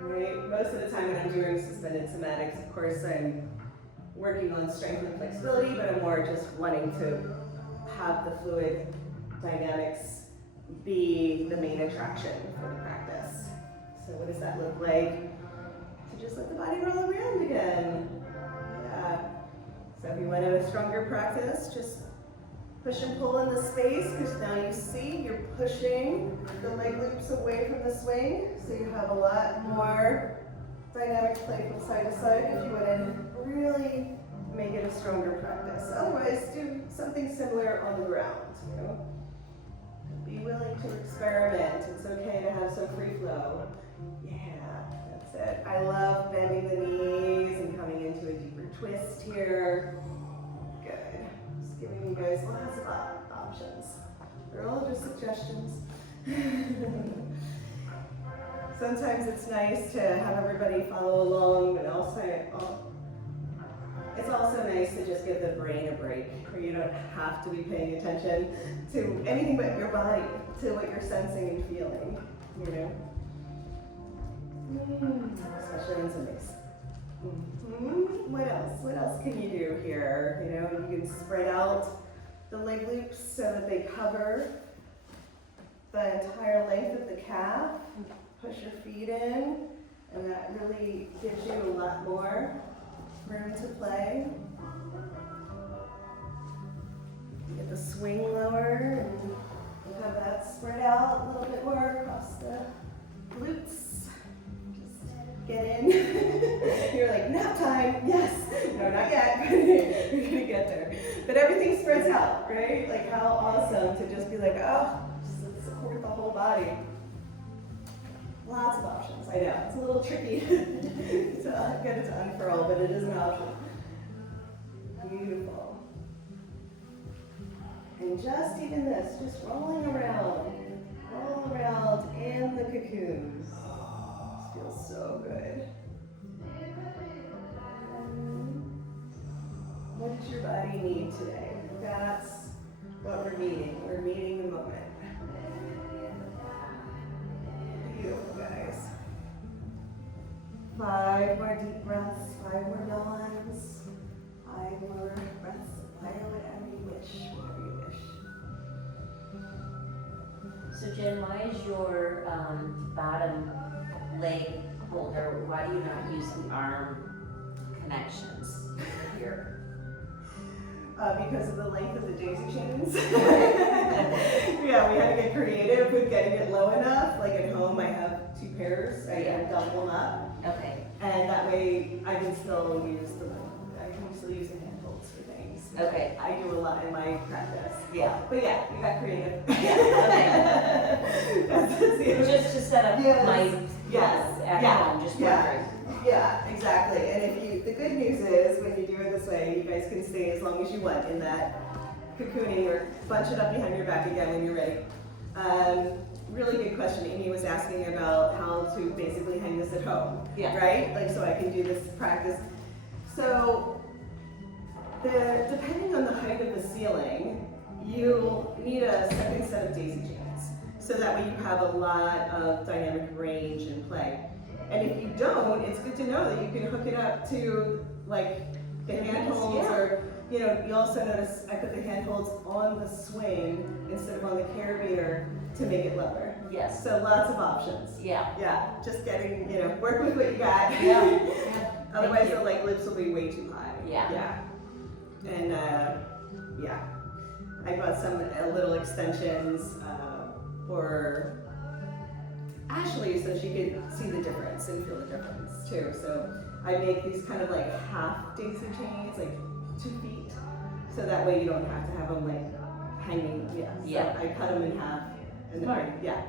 Right? Most of the time when I'm doing suspended somatics, of course, I'm working on strength and flexibility, but I'm more just wanting to have the fluid dynamics be the main attraction for the practice. So what does that look like? To just let the body roll around again. Yeah. So if you want a stronger practice, just push and pull in the space, because now you see you're pushing the leg loops away from the swing, so you have a lot more dynamic play from side to side if you want to really make it a stronger practice. Otherwise, do something similar on the ground. You know? Be willing to experiment. It's okay to have some free flow. Yeah, that's it. I love bending the knees and coming into a deeper twist here. Good. Just giving you guys lots of options. They're all just suggestions. Sometimes it's nice to have everybody follow along, but also it's also nice to just give the brain a break, where you don't have to be paying attention to anything but your body, to what you're sensing and feeling, you know? Especially in some days. What else? What else can you do here? You know, you can spread out the leg loops so that they cover the entire length of the calf. Push your feet in, and that really gives you a lot more room to play. Get the swing lower and have that spread out a little bit more across the glutes. Just get in. You're like, nap time, yes. No, not yet, but you're gonna get there. But everything spreads out, right? Like how awesome to just be like, oh, just support the whole body. Lots of options. I know, it's a little tricky to get it to unfurl, but it is an option. Beautiful. And just even this, just rolling around. Roll around in the cocoon. This feels so good. What does your body need today? That's what we're needing. We're meeting the moment. Beautiful, guys. 5 more deep breaths, 5 more yawns, 5 more breaths, whatever you wish, whatever you wish. So Jen, why is your bottom leg holder, why do you not use the arm connections here? Because of the length of the daisy chains. Yeah, we had to get creative with getting it low enough. Like at home, I have 2 pairs. I can double them up. Okay. And that way, I can still use the handholds for things. Okay. I do a lot in my practice. Yeah. But yeah, we got creative. Okay. Just to set up my at home, just wondering. Yeah, exactly. And the good news is when you do it this way, you guys can stay as long as you want in that cocooning, or bunch it up behind your back again when you're ready. Really good question. Amy was asking about how to basically hang this at home. Yeah. Right? Like, so I can do this practice. So, depending on the height of the ceiling, you'll need a second set of daisy chains. So that way you have a lot of dynamic range and play. And if you don't, it's good to know that you can hook it up to like the handholds or you know, you also notice I put the handholds on the swing instead of on the carabiner to make it lower. Yes. So lots of options. Yeah. Yeah, just getting, you know, work with what you got. Yeah. Otherwise the like lips will be way too high. Yeah. Yeah. And yeah, I bought some little extensions for Ashley so she could see the difference and feel the difference too. So I make these kind of like half daisy chains, like 2 feet, so that way you don't have to have them like hanging. Yeah. So Yeah. I cut them in half, and then Smart. yeah,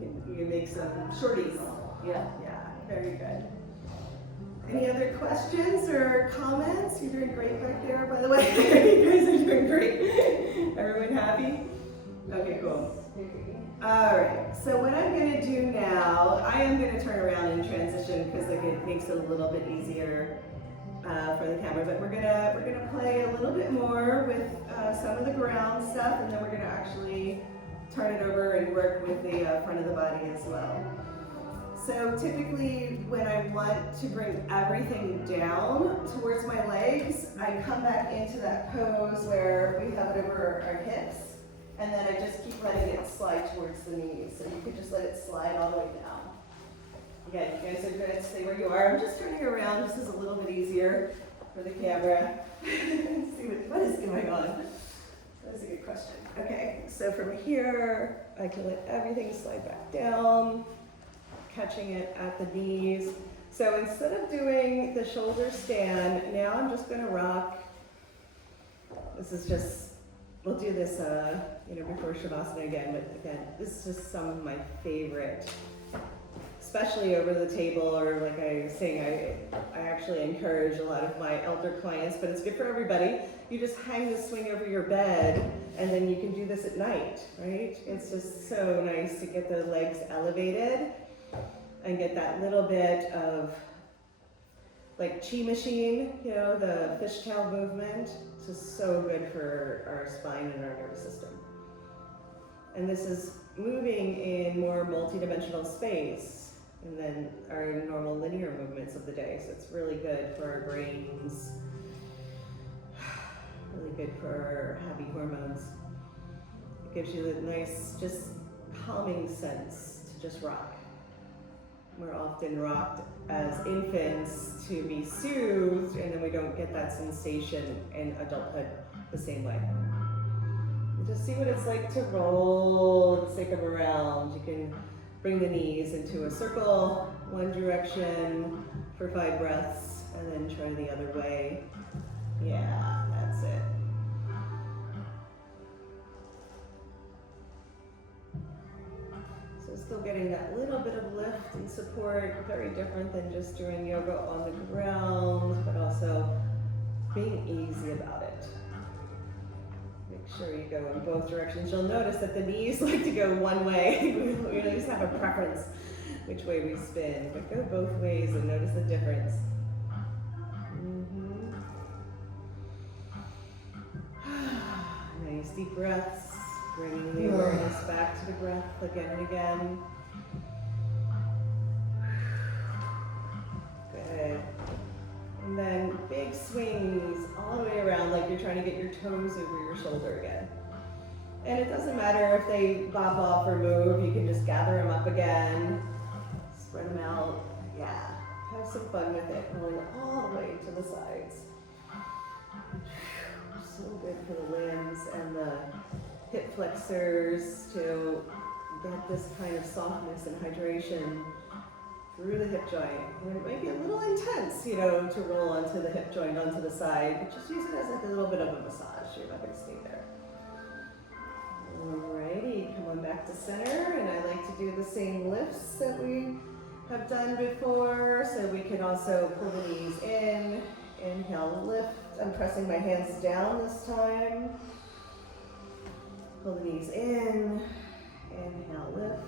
you can make some shorties. Yeah. Yeah, very good. Any other questions or comments? You're doing great back there, by the way. You guys are doing great. Everyone happy? Okay, cool. All right, so what I'm gonna do now, I am gonna turn around and transition because like it makes it a little bit easier for the camera, but we're gonna play a little bit more with some of the ground stuff, and then we're gonna actually turn it over and work with the front of the body as well. So typically when I want to bring everything down towards my legs, I come back into that pose where we have it over our hips, and then I just keep letting it slide towards the knees. So you can just let it slide all the way down. Again, you guys are good, stay where you are. I'm just turning around, this is a little bit easier for the camera. See what is going on. That's a good question. Okay, so from here, I can let everything slide back down, catching it at the knees. So instead of doing the shoulder stand, now I'm just gonna rock. This is just, we'll do this before Shavasana again, but again, this is just some of my favorite, especially over the table, or like I was saying, I actually encourage a lot of my elder clients, but it's good for everybody. You just hang the swing over your bed, and then you can do this at night, right? It's just so nice to get the legs elevated and get that little bit of like chi machine, you know, the fishtail movement. It's just so good for our spine and our nervous system. And this is moving in more multi-dimensional space and then our normal linear movements of the day. So it's really good for our brains, really good for our happy hormones. It gives you a nice, just calming sense to just rock. We're often rocked as infants to be soothed, and then we don't get that sensation in adulthood the same way. Just see what it's like to roll the sacrum around. You can bring the knees into a circle, one direction for 5 breaths, and then try the other way. Yeah, that's it. So still getting that little bit of lift and support, very different than just doing yoga on the ground, but also being easy about it. Make sure you go in both directions. You'll notice that the knees like to go one way. We always have a preference which way we spin, but go both ways and notice the difference. Nice deep breaths, bringing the awareness back to the breath again and again. Good. And then big swings all the way around like you're trying to get your toes over your shoulder again. And it doesn't matter if they bop off or move, you can just gather them up again, spread them out. Yeah, have some fun with it, rolling all the way to the sides. So good for the limbs and the hip flexors to get this kind of softness and hydration through the hip joint. And it might be a little intense, you know, to roll onto the hip joint, onto the side, but just use it as like a little bit of a massage. You're not going to stay there. Alrighty, come on back to center, and I like to do the same lifts that we have done before, so we can also pull the knees in, inhale, lift. I'm pressing my hands down this time. Pull the knees in, inhale, lift.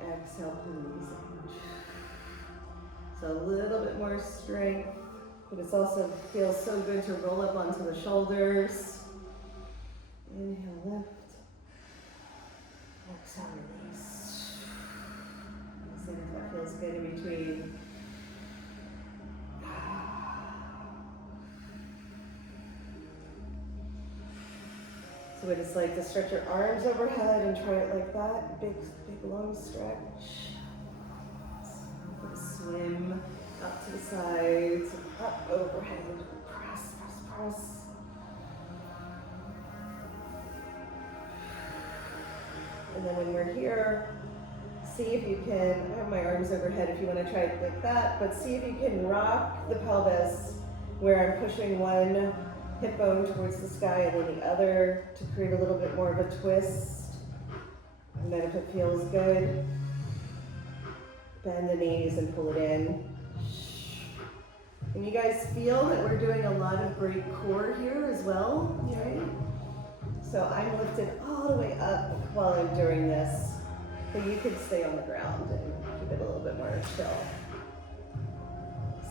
Exhale, pull the knees in. So a little bit more strength, but it also feels so good to roll up onto the shoulders. Inhale, lift. Exhale, release. See if that feels good in between. See what it's like to stretch your arms overhead and try it like that. Big long stretch. Swim up to the sides, up overhead, press, press, press. And then when we're here, see if you can, I have my arms overhead if you want to try it like that, but see if you can rock the pelvis where I'm pushing one hip bone towards the sky and then the other to create a little bit more of a twist. And then if it feels good, bend the knees and pull it in. And you guys feel that we're doing a lot of great core here as well, right? So I'm lifted all the way up while I'm doing this. But you can stay on the ground and keep it a little bit more chill.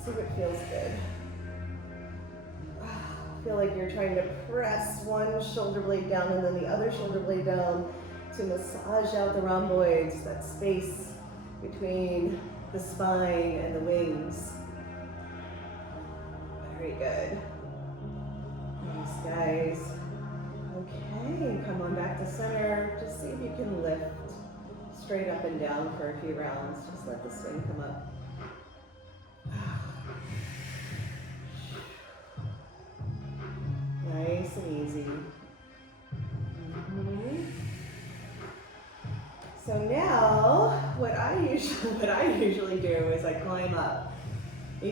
See what feels good. Feel like you're trying to press one shoulder blade down and then the other shoulder blade down to massage out the rhomboids, that space between the spine and the wings. Very good. Nice, guys. Okay, come on back to center. Just see if you can lift straight up and down for a few rounds. Just let the swing come up. Nice and easy. So now, what I usually do is I climb up. You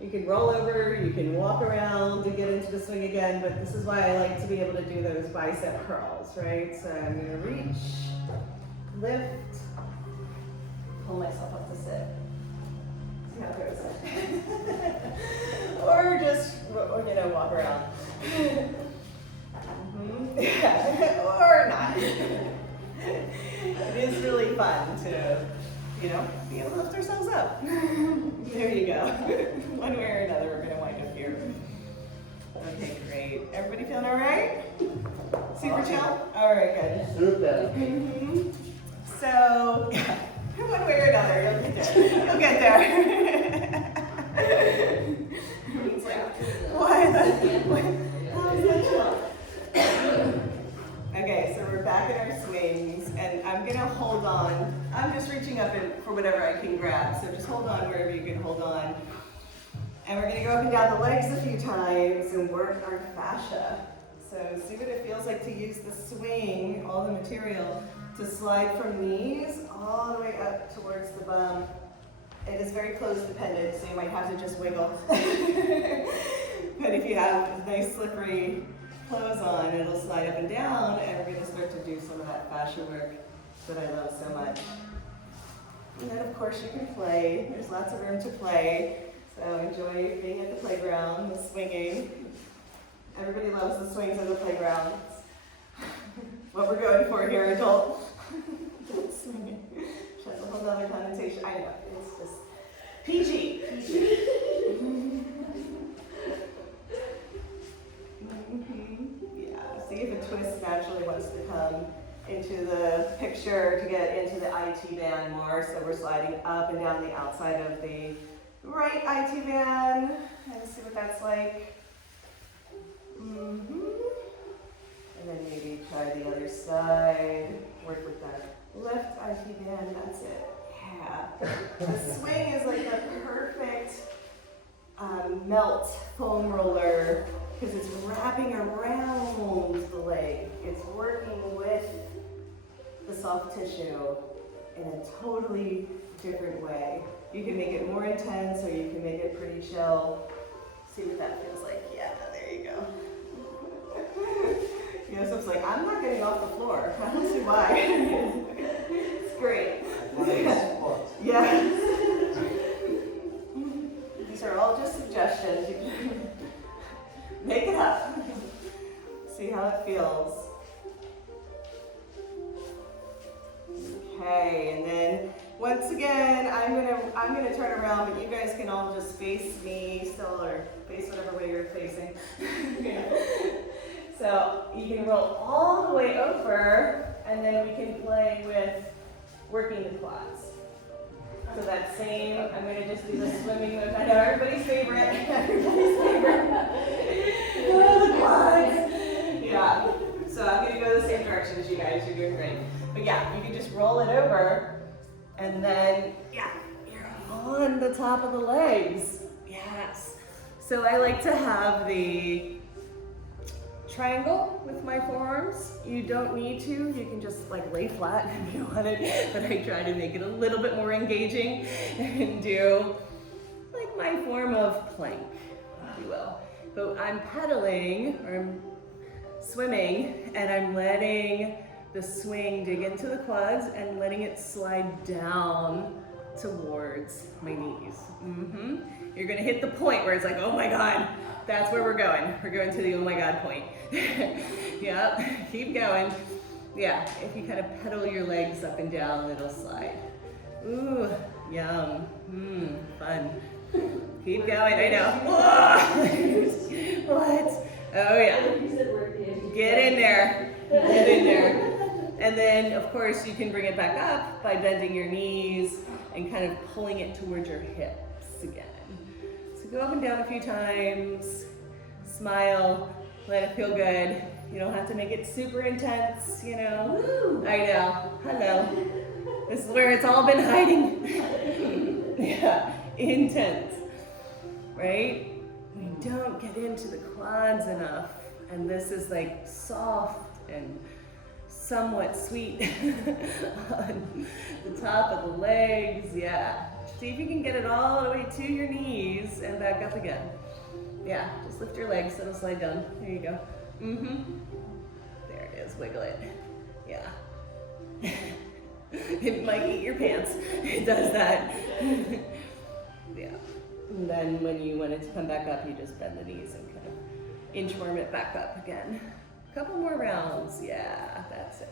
can roll over, you can walk around to get into the swing again, but this is why I like to be able to do those bicep curls, right? So I'm gonna reach, lift, pull myself up to sit. See how it goes. Or just, walk around. Or not. It is really fun to, be able to lift ourselves up. There you go. One way or another, we're gonna wind up here. Okay, great. Everybody feeling all right? Super chill? All right, good. Super. So, one way or another, you'll get there. You'll get there. It's like, why? How is that chill? Okay, so we're back in our swings, and I'm gonna hold on. I'm just reaching up for whatever I can grab, so just hold on wherever you can hold on. And we're gonna go up and down the legs a few times and work our fascia. So see what it feels like to use the swing, all the material, to slide from knees all the way up towards the bum. It is very close dependent, so you might have to just wiggle. But if you have nice slippery clothes on, it'll slide up and down, and we're gonna start to do some of that fascia work that I love so much. And then of course you can play. There's lots of room to play. So enjoy being at the playground, the swinging. Everybody loves the swings at the playground. What we're going for here, adult. Swinging. That's a whole other connotation. I know, it's just PG. Yeah, see if a twist naturally wants to come into the picture to get into the IT band more. So we're sliding up and down the outside of the right IT band. And see what that's like. And then maybe try the other side. Work with that left IT band. That's it. Yeah. The swing is like a perfect melt foam roller because it's wrapping around the leg. It's working with the soft tissue in a totally different way. You can make it more intense or you can make it pretty chill. See what that feels like. Yeah, there you go. So it's like, I'm not getting off the floor. I don't see why. It's great. Yeah. These are all just suggestions. You can make it up. See how it feels. Okay, and then once again, I'm gonna turn around, but you guys can all just face me still, or face whatever way you're facing. So you can roll all the way over, and then we can play with working the quads. So that same, I'm gonna just do the swimming move. I know everybody's favorite. Oh, the quads. Yeah. go the same direction as you guys. You're doing great. But yeah, you can just roll it over, and then, yeah, you're on the top of the legs. Yes. So I like to have the triangle with my forearms. You don't need to. You can just like lay flat if you want it, but I try to make it a little bit more engaging and do like my form of plank, if you will. But I'm pedaling, or I'm swimming, and I'm letting the swing dig into the quads and letting it slide down towards my knees. You're gonna hit the point where it's like, oh my God, that's where we're going. We're going to the oh my God point. Yep, keep going. Yeah, if you kind of pedal your legs up and down, it'll slide. Ooh, yum, fun. Keep going, I know. What? Oh yeah. Get in there, get in there. And then, of course, you can bring it back up by bending your knees and kind of pulling it towards your hips again. So go up and down a few times, smile, let it feel good. You don't have to make it super intense, you know. Woo. I know, hello. This is where it's all been hiding. Yeah, intense, right? We don't get into the quads enough, and this is like soft and somewhat sweet on the top of the legs. Yeah, see if you can get it all the way to your knees and back up again. Yeah, just lift your legs, it'll slide down. There you go. There it is, wiggle it. Yeah. It might eat your pants. It does that. Yeah. And then when you want it to come back up, you just bend the knees and kind of inchworm it back up again. A couple more rounds. Yeah, that's it.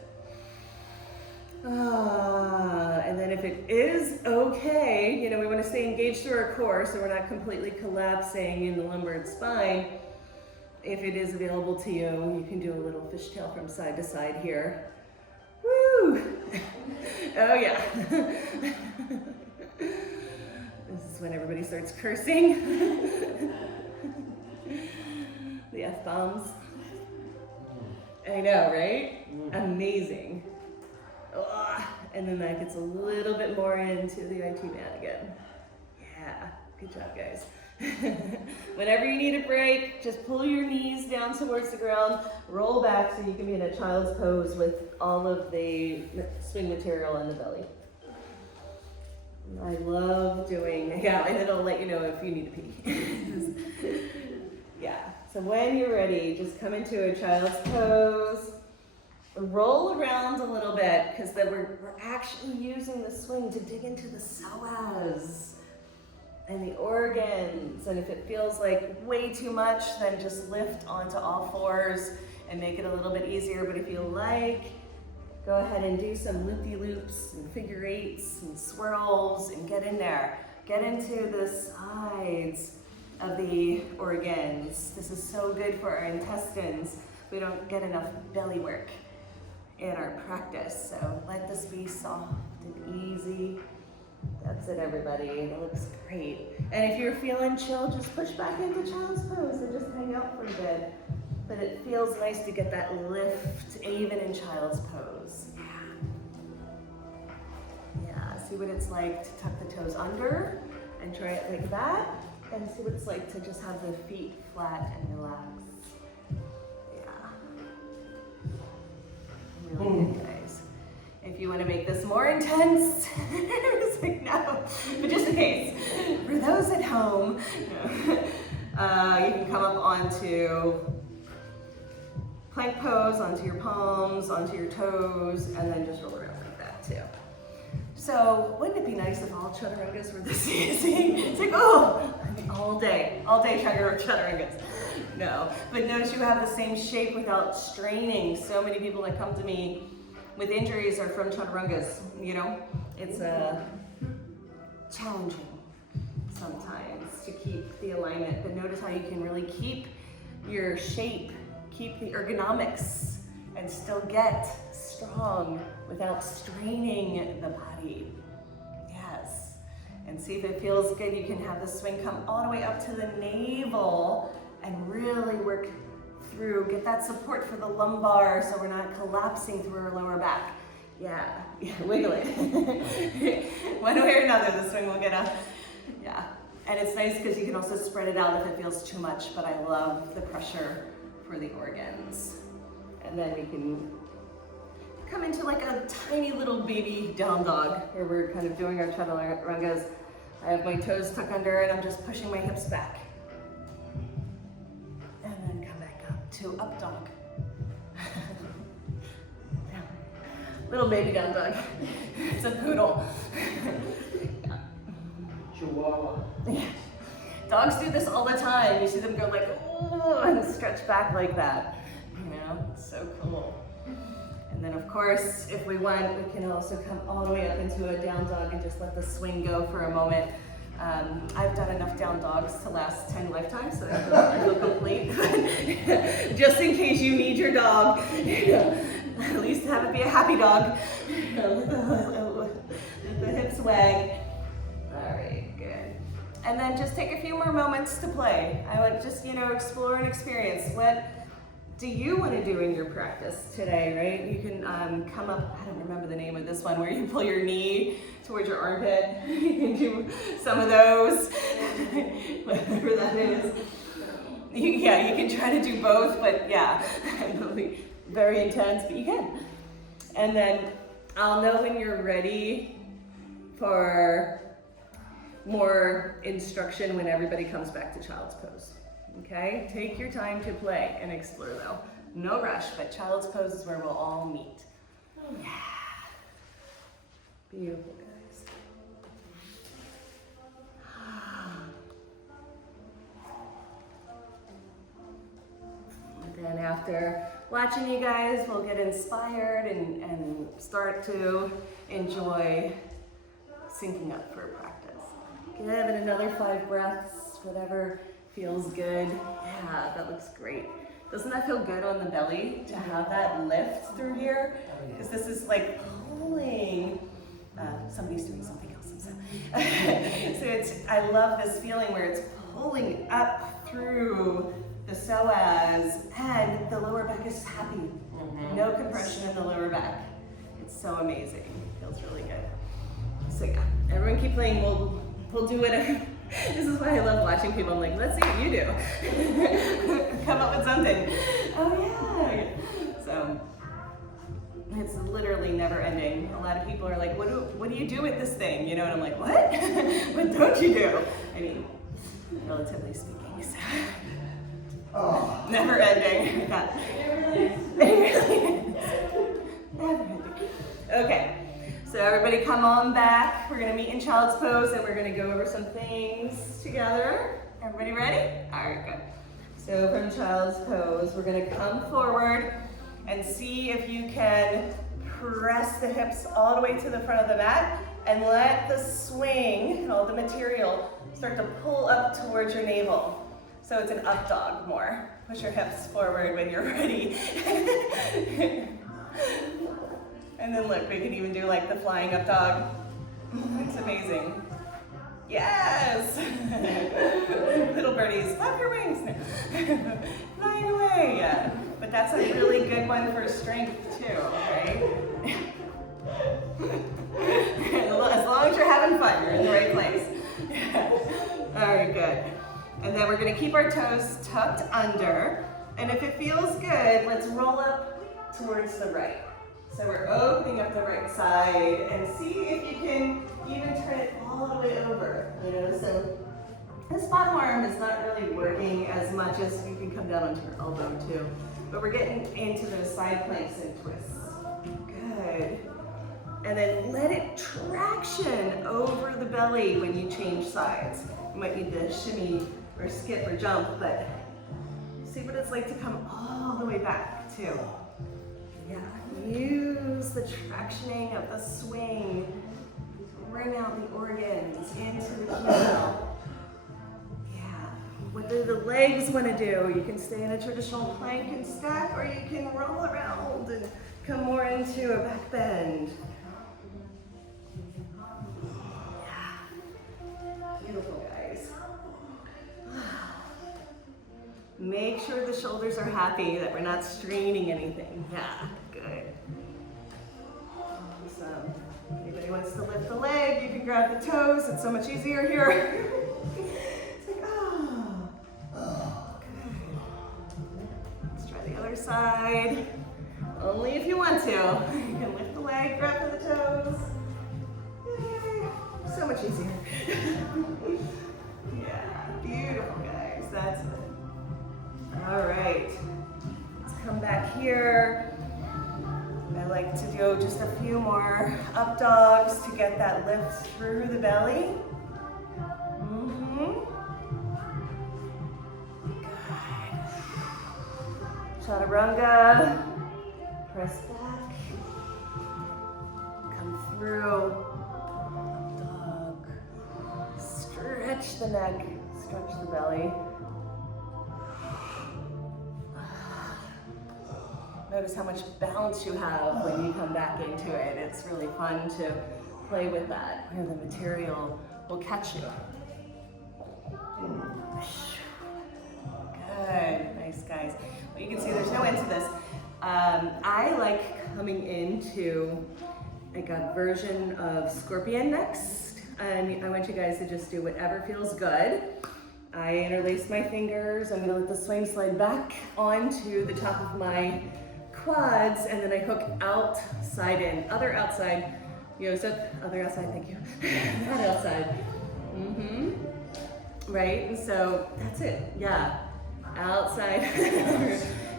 And then if it is okay, you know, we want to stay engaged through our core so we're not completely collapsing in the lumbar and spine. If it is available to you, you can do a little fishtail from side to side here. Woo! Oh yeah. This is when everybody starts cursing. The F-bombs. I know, right? Amazing. Ugh. And then that gets a little bit more into the IT man again. Yeah, good job, guys. Whenever you need a break, just pull your knees down towards the ground, roll back so you can be in a child's pose with all of the swing material in the belly. I love doing, yeah, and it'll let you know if you need to pee. Yeah, so when you're ready, just come into a child's pose. Roll around a little bit, because then we're actually using the swing to dig into the psoas and the organs. And if it feels like way too much, then just lift onto all fours and make it a little bit easier. But if you like, go ahead and do some loopy-loops and figure eights and swirls and get in there. Get into the sides of the organs. This is so good for our intestines. We don't get enough belly work in our practice, so let this be soft and easy. That's it, everybody. It looks great. And if you're feeling chill, just push back into child's pose and just hang out for a bit. But it feels nice to get that lift even in child's pose. Yeah, see what it's like to tuck the toes under and try it like that. And see what it's like to just have the feet flat and relaxed. Really good, guys. If you want to make this more intense, it's like no, but just in case, for those at home, you can come up onto plank pose, onto your palms, onto your toes, and then just roll around like that too. So wouldn't it be nice if all chaturangas were this easy? It's like, oh, all day chaturangas. No, but notice you have the same shape without straining. So many people that come to me with injuries are from chaturangas, you know? It's challenging sometimes to keep the alignment, but notice how you can really keep your shape, keep the ergonomics, and still get strong without straining the body. Yes, and see if it feels good. You can have the swing come all the way up to the navel and really work through, get that support for the lumbar so we're not collapsing through our lower back. Yeah, wiggle it. One way or another, the swing will get up. Yeah, and it's nice because you can also spread it out if it feels too much, but I love the pressure for the organs. And then we can come into like a tiny little baby down dog where we're kind of doing our chaturangas. I have my toes tucked under and I'm just pushing my hips back. And then come back up to up dog. Little baby down dog. It's a poodle. Chihuahua. Yeah. Dogs do this all the time. You see them go like, oh, and stretch back like that. You know, it's so cool. And then of course, if we want, we can also come all the way up into a down dog and just let the swing go for a moment. I've done enough down dogs to last 10 lifetimes, so I feel complete. Just in case you need your dog, you know, at least have it be a happy dog. You know, let the hips wag. All right, good. And then just take a few more moments to play. I would just, you know, explore and experience. What do you want to do in your practice today, right? You can come up, I don't remember the name of this one, where you pull your knee towards your armpit. You can do some of those, whatever that is. Yeah, you can try to do both, but yeah, it'll be very intense, but you can. And then I'll know when you're ready for more instruction when everybody comes back to child's pose. Okay, take your time to play and explore though. No rush, but child's pose is where we'll all meet. Yeah. Beautiful, guys. And then after watching you guys, we'll get inspired and start to enjoy syncing up for practice. Give it another 5 breaths, whatever feels good. Yeah, that looks great. Doesn't that feel good on the belly to have that lift through here? Because this is like pulling. Somebody's doing something else. So I love this feeling where it's pulling up through the psoas and the lower back is happy. No compression in the lower back. It's so amazing. It feels really good. So yeah, everyone keep playing. We'll do whatever. This is why I love watching people. I'm like, let's see what you do. Come up with something. Oh yeah. So it's literally never ending. A lot of people are like, what do you do with this thing? You know, and I'm like, what? What don't you do? I mean, relatively speaking. So. Oh. Never ending. Yeah. Never ending. Okay. So everybody come on back. We're gonna meet in child's pose and we're gonna go over some things together. Everybody ready? All right, good. So from child's pose, we're gonna come forward and see if you can press the hips all the way to the front of the mat and let the swing, all the material, start to pull up towards your navel. So it's an up dog more. Push your hips forward when you're ready. And then look, we can even do like the flying up dog. It's amazing. Yes! Little birdies, flap your wings. Flying away. Yeah. But that's a really good one for strength too, right? As long as you're having fun, you're in the right place. All right, good. And then we're gonna keep our toes tucked under. And if it feels good, let's roll up towards the right. So we're opening up the right side and see if you can even turn it all the way over, you know? So this bottom arm is not really working as much as you can come down onto your elbow too. But we're getting into those side planks and twists. Good. And then let it traction over the belly when you change sides. You might need to shimmy or skip or jump, but see what it's like to come all the way back too. Yeah, use the tractioning of the swing to bring out the organs into the heel. Yeah, what do the legs want to do? You can stay in a traditional plank and stack, or you can roll around and come more into a back bend. Yeah, beautiful guys. Make sure the shoulders are happy, that we're not straining anything. Yeah, good. Awesome. Anybody wants to lift the leg, you can grab the toes. It's so much easier here. It's like, oh. Good. Let's try the other side. Only if you want to. You can lift the leg, grab for the toes. Yay. So much easier. Yeah, beautiful guys, that's it. All right, let's come back here. I like to do just a few more up dogs to get that lift through the belly. Good. Chaturanga. Press back. Come through. Up dog. Stretch the neck. Stretch the belly. Notice how much bounce you have when you come back into it. It's really fun to play with that, where the material will catch you. Good, nice guys. Well, you can see there's no end to this. I like coming into like a version of scorpion next. And I want you guys to just do whatever feels good. I interlace my fingers. I'm gonna let the swing slide back onto the top of my quads, and then I hook outside in. Other outside, Joseph, other outside, thank you. That outside. Right, and so that's it, yeah. Outside.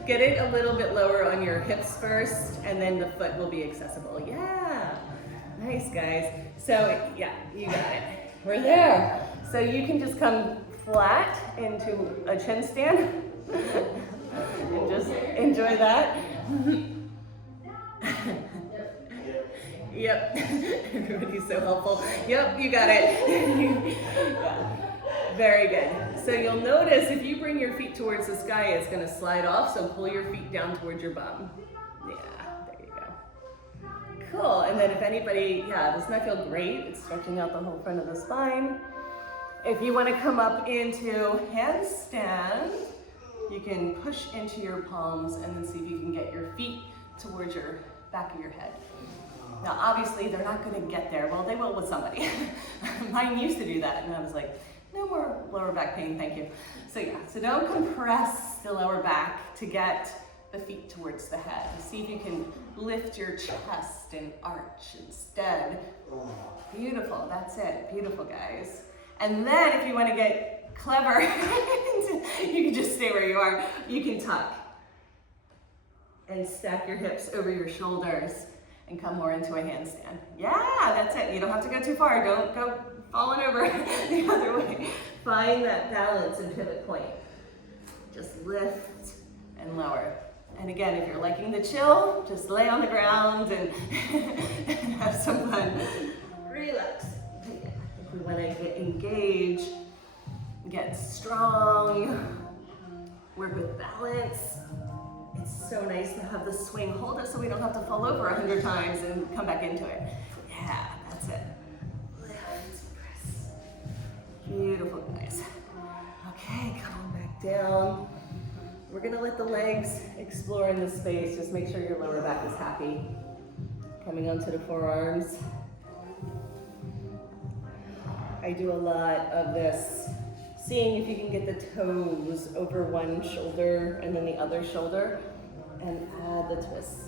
Get it a little bit lower on your hips first, and then the foot will be accessible. Yeah, nice guys. So yeah, you got it. We're there. So you can just come flat into a chin stand and just enjoy that. Yep, everybody's so helpful. Yep, you got it. Yeah. Very good. So you'll notice if you bring your feet towards the sky, it's gonna slide off, so pull your feet down towards your bum. Yeah, there you go. Cool, and then if anybody, doesn't that feel great? It's stretching out the whole front of the spine. If you wanna come up into handstand, you can push into your palms and then see if you can get your feet towards your back of your head. Now, obviously, they're not gonna get there. Well, they will with somebody. Mine used to do that, and I was like, no more lower back pain, thank you. So yeah, so don't compress the lower back to get the feet towards the head. See if you can lift your chest and arch instead. Beautiful, that's it, beautiful guys. And then if you wanna get clever, you can just stay where you are. You can tuck and stack your hips over your shoulders and come more into a handstand. Yeah, that's it. You don't have to go too far. Don't go falling over the other way. Find that balance and pivot point. Just lift and lower. And again, if you're liking the chill, just lay on the ground and have some fun. Relax. If we want to get engaged, get strong, work with balance. It's so nice to have the swing hold it so we don't have to fall over 100 times and come back into it. Yeah, that's it. Lift, press. Beautiful, guys. Okay, come back down. We're gonna let the legs explore in the space. Just make sure your lower back is happy. Coming onto the forearms. I do a lot of this, seeing if you can get the toes over one shoulder and then the other shoulder, and add the twist.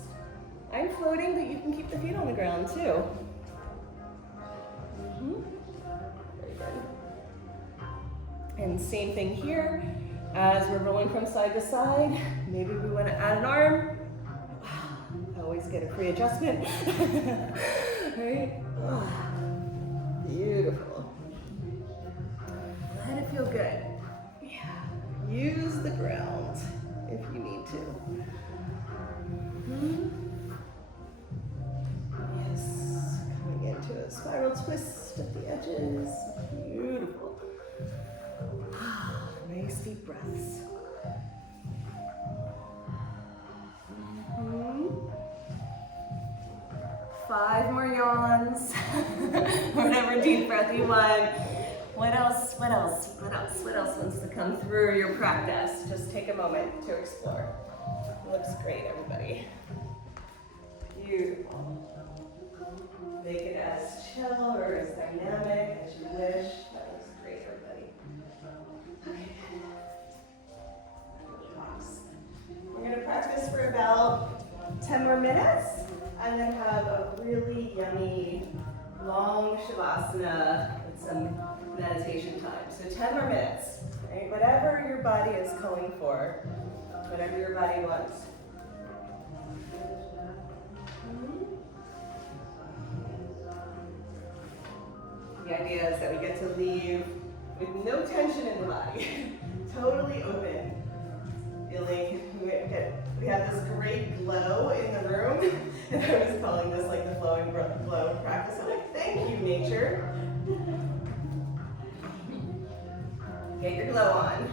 I'm floating, but you can keep the feet on the ground too. Very good. And same thing here, as we're rolling from side to side. Maybe we want to add an arm. Always get a free adjustment. Right? Beautiful. Let it feel good. Yeah. Use the ground if you need to. Yes. Coming into a spiral twist at the edges. Beautiful. Nice deep breaths. Five more yawns. Whatever deep breath you want. What else wants to come through your practice? Just take a moment to explore. It looks great, everybody. Beautiful. Make it as chill or as dynamic as you wish. That looks great, everybody. Okay. Relax. We're going to practice for about 10 more minutes and then have a really yummy, long shavasana with some meditation time. So 10 more minutes, right? Whatever your body is calling for, whatever your body wants. The idea is that we get to leave with no tension in the body, totally open. Feeling, we have this great glow in the room, and I was calling this like the flowing glow practice. I'm like, thank you, nature. Get your glow on.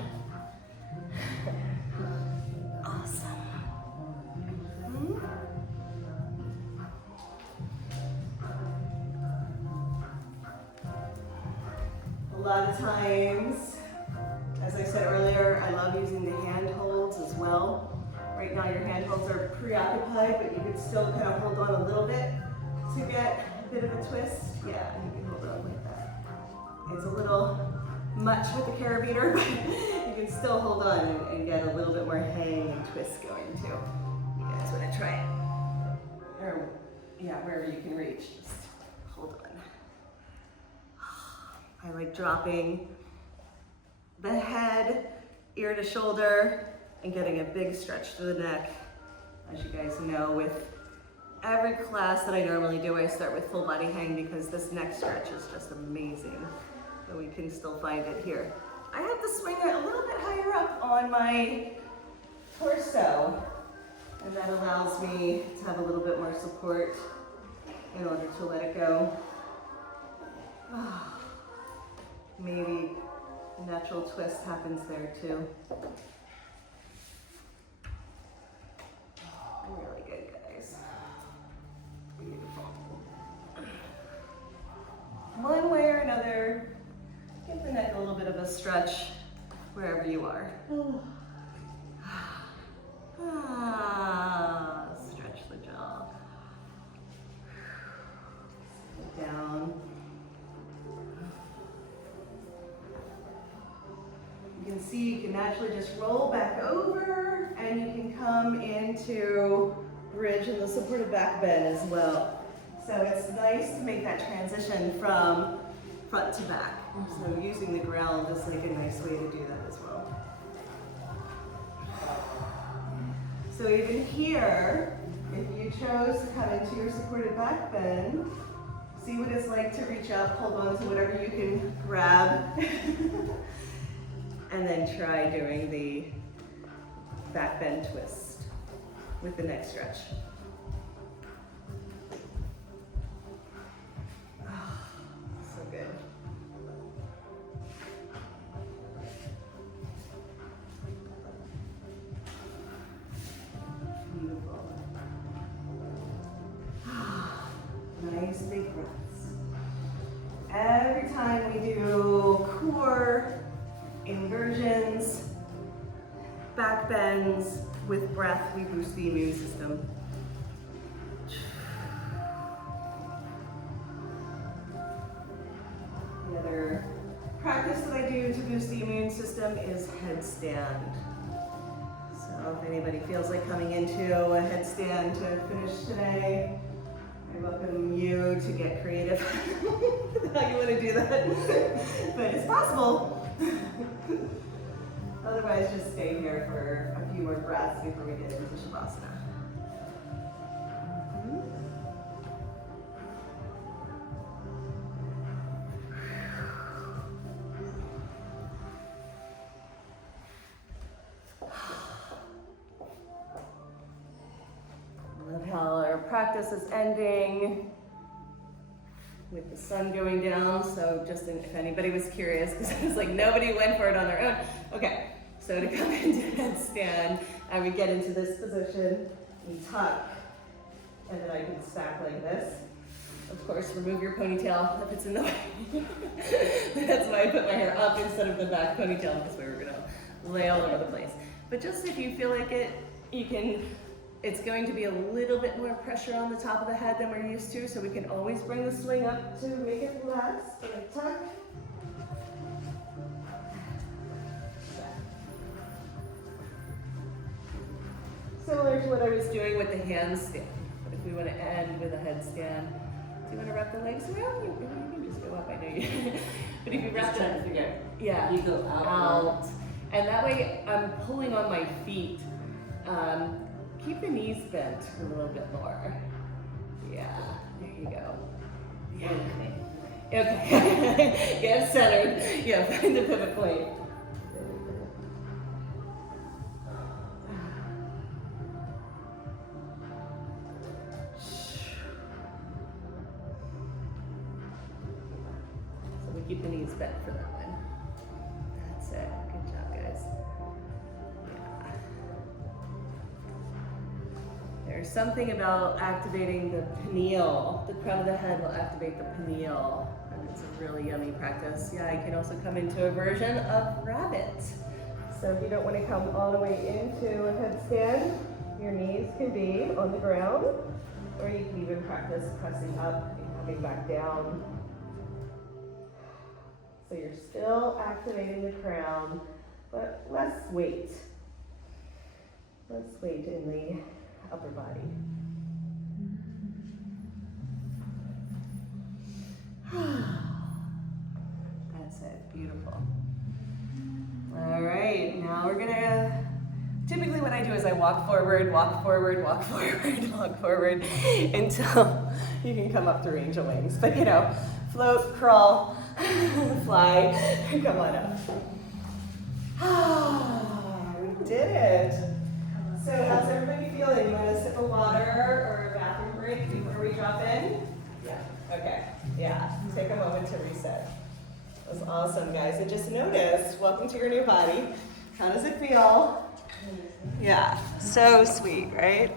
Awesome. A lot of times, as I said earlier, I love using the hand holds as well. Right now your hand holds are preoccupied, but you can still kind of hold on a little bit to get a bit of a twist. Yeah, you can hold on like that. It's a little much with the carabiner, but you can still hold on and get a little bit more hang and twist going too. You guys want to try it? Or, yeah, wherever you can reach, just hold on. I like dropping the head, ear to shoulder, and getting a big stretch to the neck. As you guys know, with every class that I normally do, I start with full body hang because this neck stretch is just amazing. But we can still find it here. I have to swing it a little bit higher up on my torso, and that allows me to have a little bit more support in order to let it go. Maybe a natural twist happens there too. Really good, guys. Beautiful. One way or another, give the neck a little bit of a stretch wherever you are. Stretch the jaw. Down. You can see you can naturally just roll back over, and you can come into bridge in the supported back bend as well. So it's nice to make that transition from front to back. So using the ground is like a nice way to do that as well. So even here, if you chose to come into your supported back bend, see what it's like to reach up, hold on to whatever you can grab. And then try doing the back bend twist with the neck stretch. Oh, so good. Beautiful. Nice big breaths. Every time we do core inversions, back bends, with breath, we boost the immune system. The other practice that I do to boost the immune system is headstand. So if anybody feels like coming into a headstand to finish today, I welcome you to get creative how you want to do that. But it's possible. Otherwise, just stay here for a few more breaths before we get into Shavasana. I love how our practice is ending with the sun going down. So just if anybody was curious, because it was like nobody went for it on their own. Okay, so to come into headstand, I would get into this position and tuck, and then I can stack like this. Of course, remove your ponytail if it's in the way. That's why I put my hair up instead of the back ponytail. This way we're gonna lay all over the place. But just if you feel like it, you can, it's going to be a little bit more pressure on the top of the head than we're used to, so we can always bring the swing up to make it relax. So like tuck. Similar to what I was doing with the handstand. But if we want to end with a headstand, do you want to wrap the legs around? You can just go up, I know you. But if you wrap them, yeah, You go out. And that way I'm pulling on my feet. Keep the knees bent a little bit more. Yeah, there you go. Yeah. Okay. Get centered. Yeah, find the pivot point. So we keep the knees bent for that one. That's it. Good job, guys. Yeah. There's something about activating the pineal. The crown of the head will activate the pineal. And it's a really yummy practice. Yeah, you can also come into a version of rabbit. So if you don't want to come all the way into a headstand, your knees can be on the ground, or you can even practice pressing up and coming back down. So you're still activating the crown, but less weight. Less weight in the upper body. That's it, beautiful. All right, now we're gonna, typically what I do is I walk forward, walk forward, walk forward, walk forward until you can come up through angel wings. But you know, float, crawl, fly, come on up. We did it. So how's everybody feeling? You want a sip of water or a bathroom break before we drop in? Yeah, okay, yeah, take a moment to reset. That was awesome, guys. And just notice, welcome to your new body. How does it feel? Yeah, so sweet, right?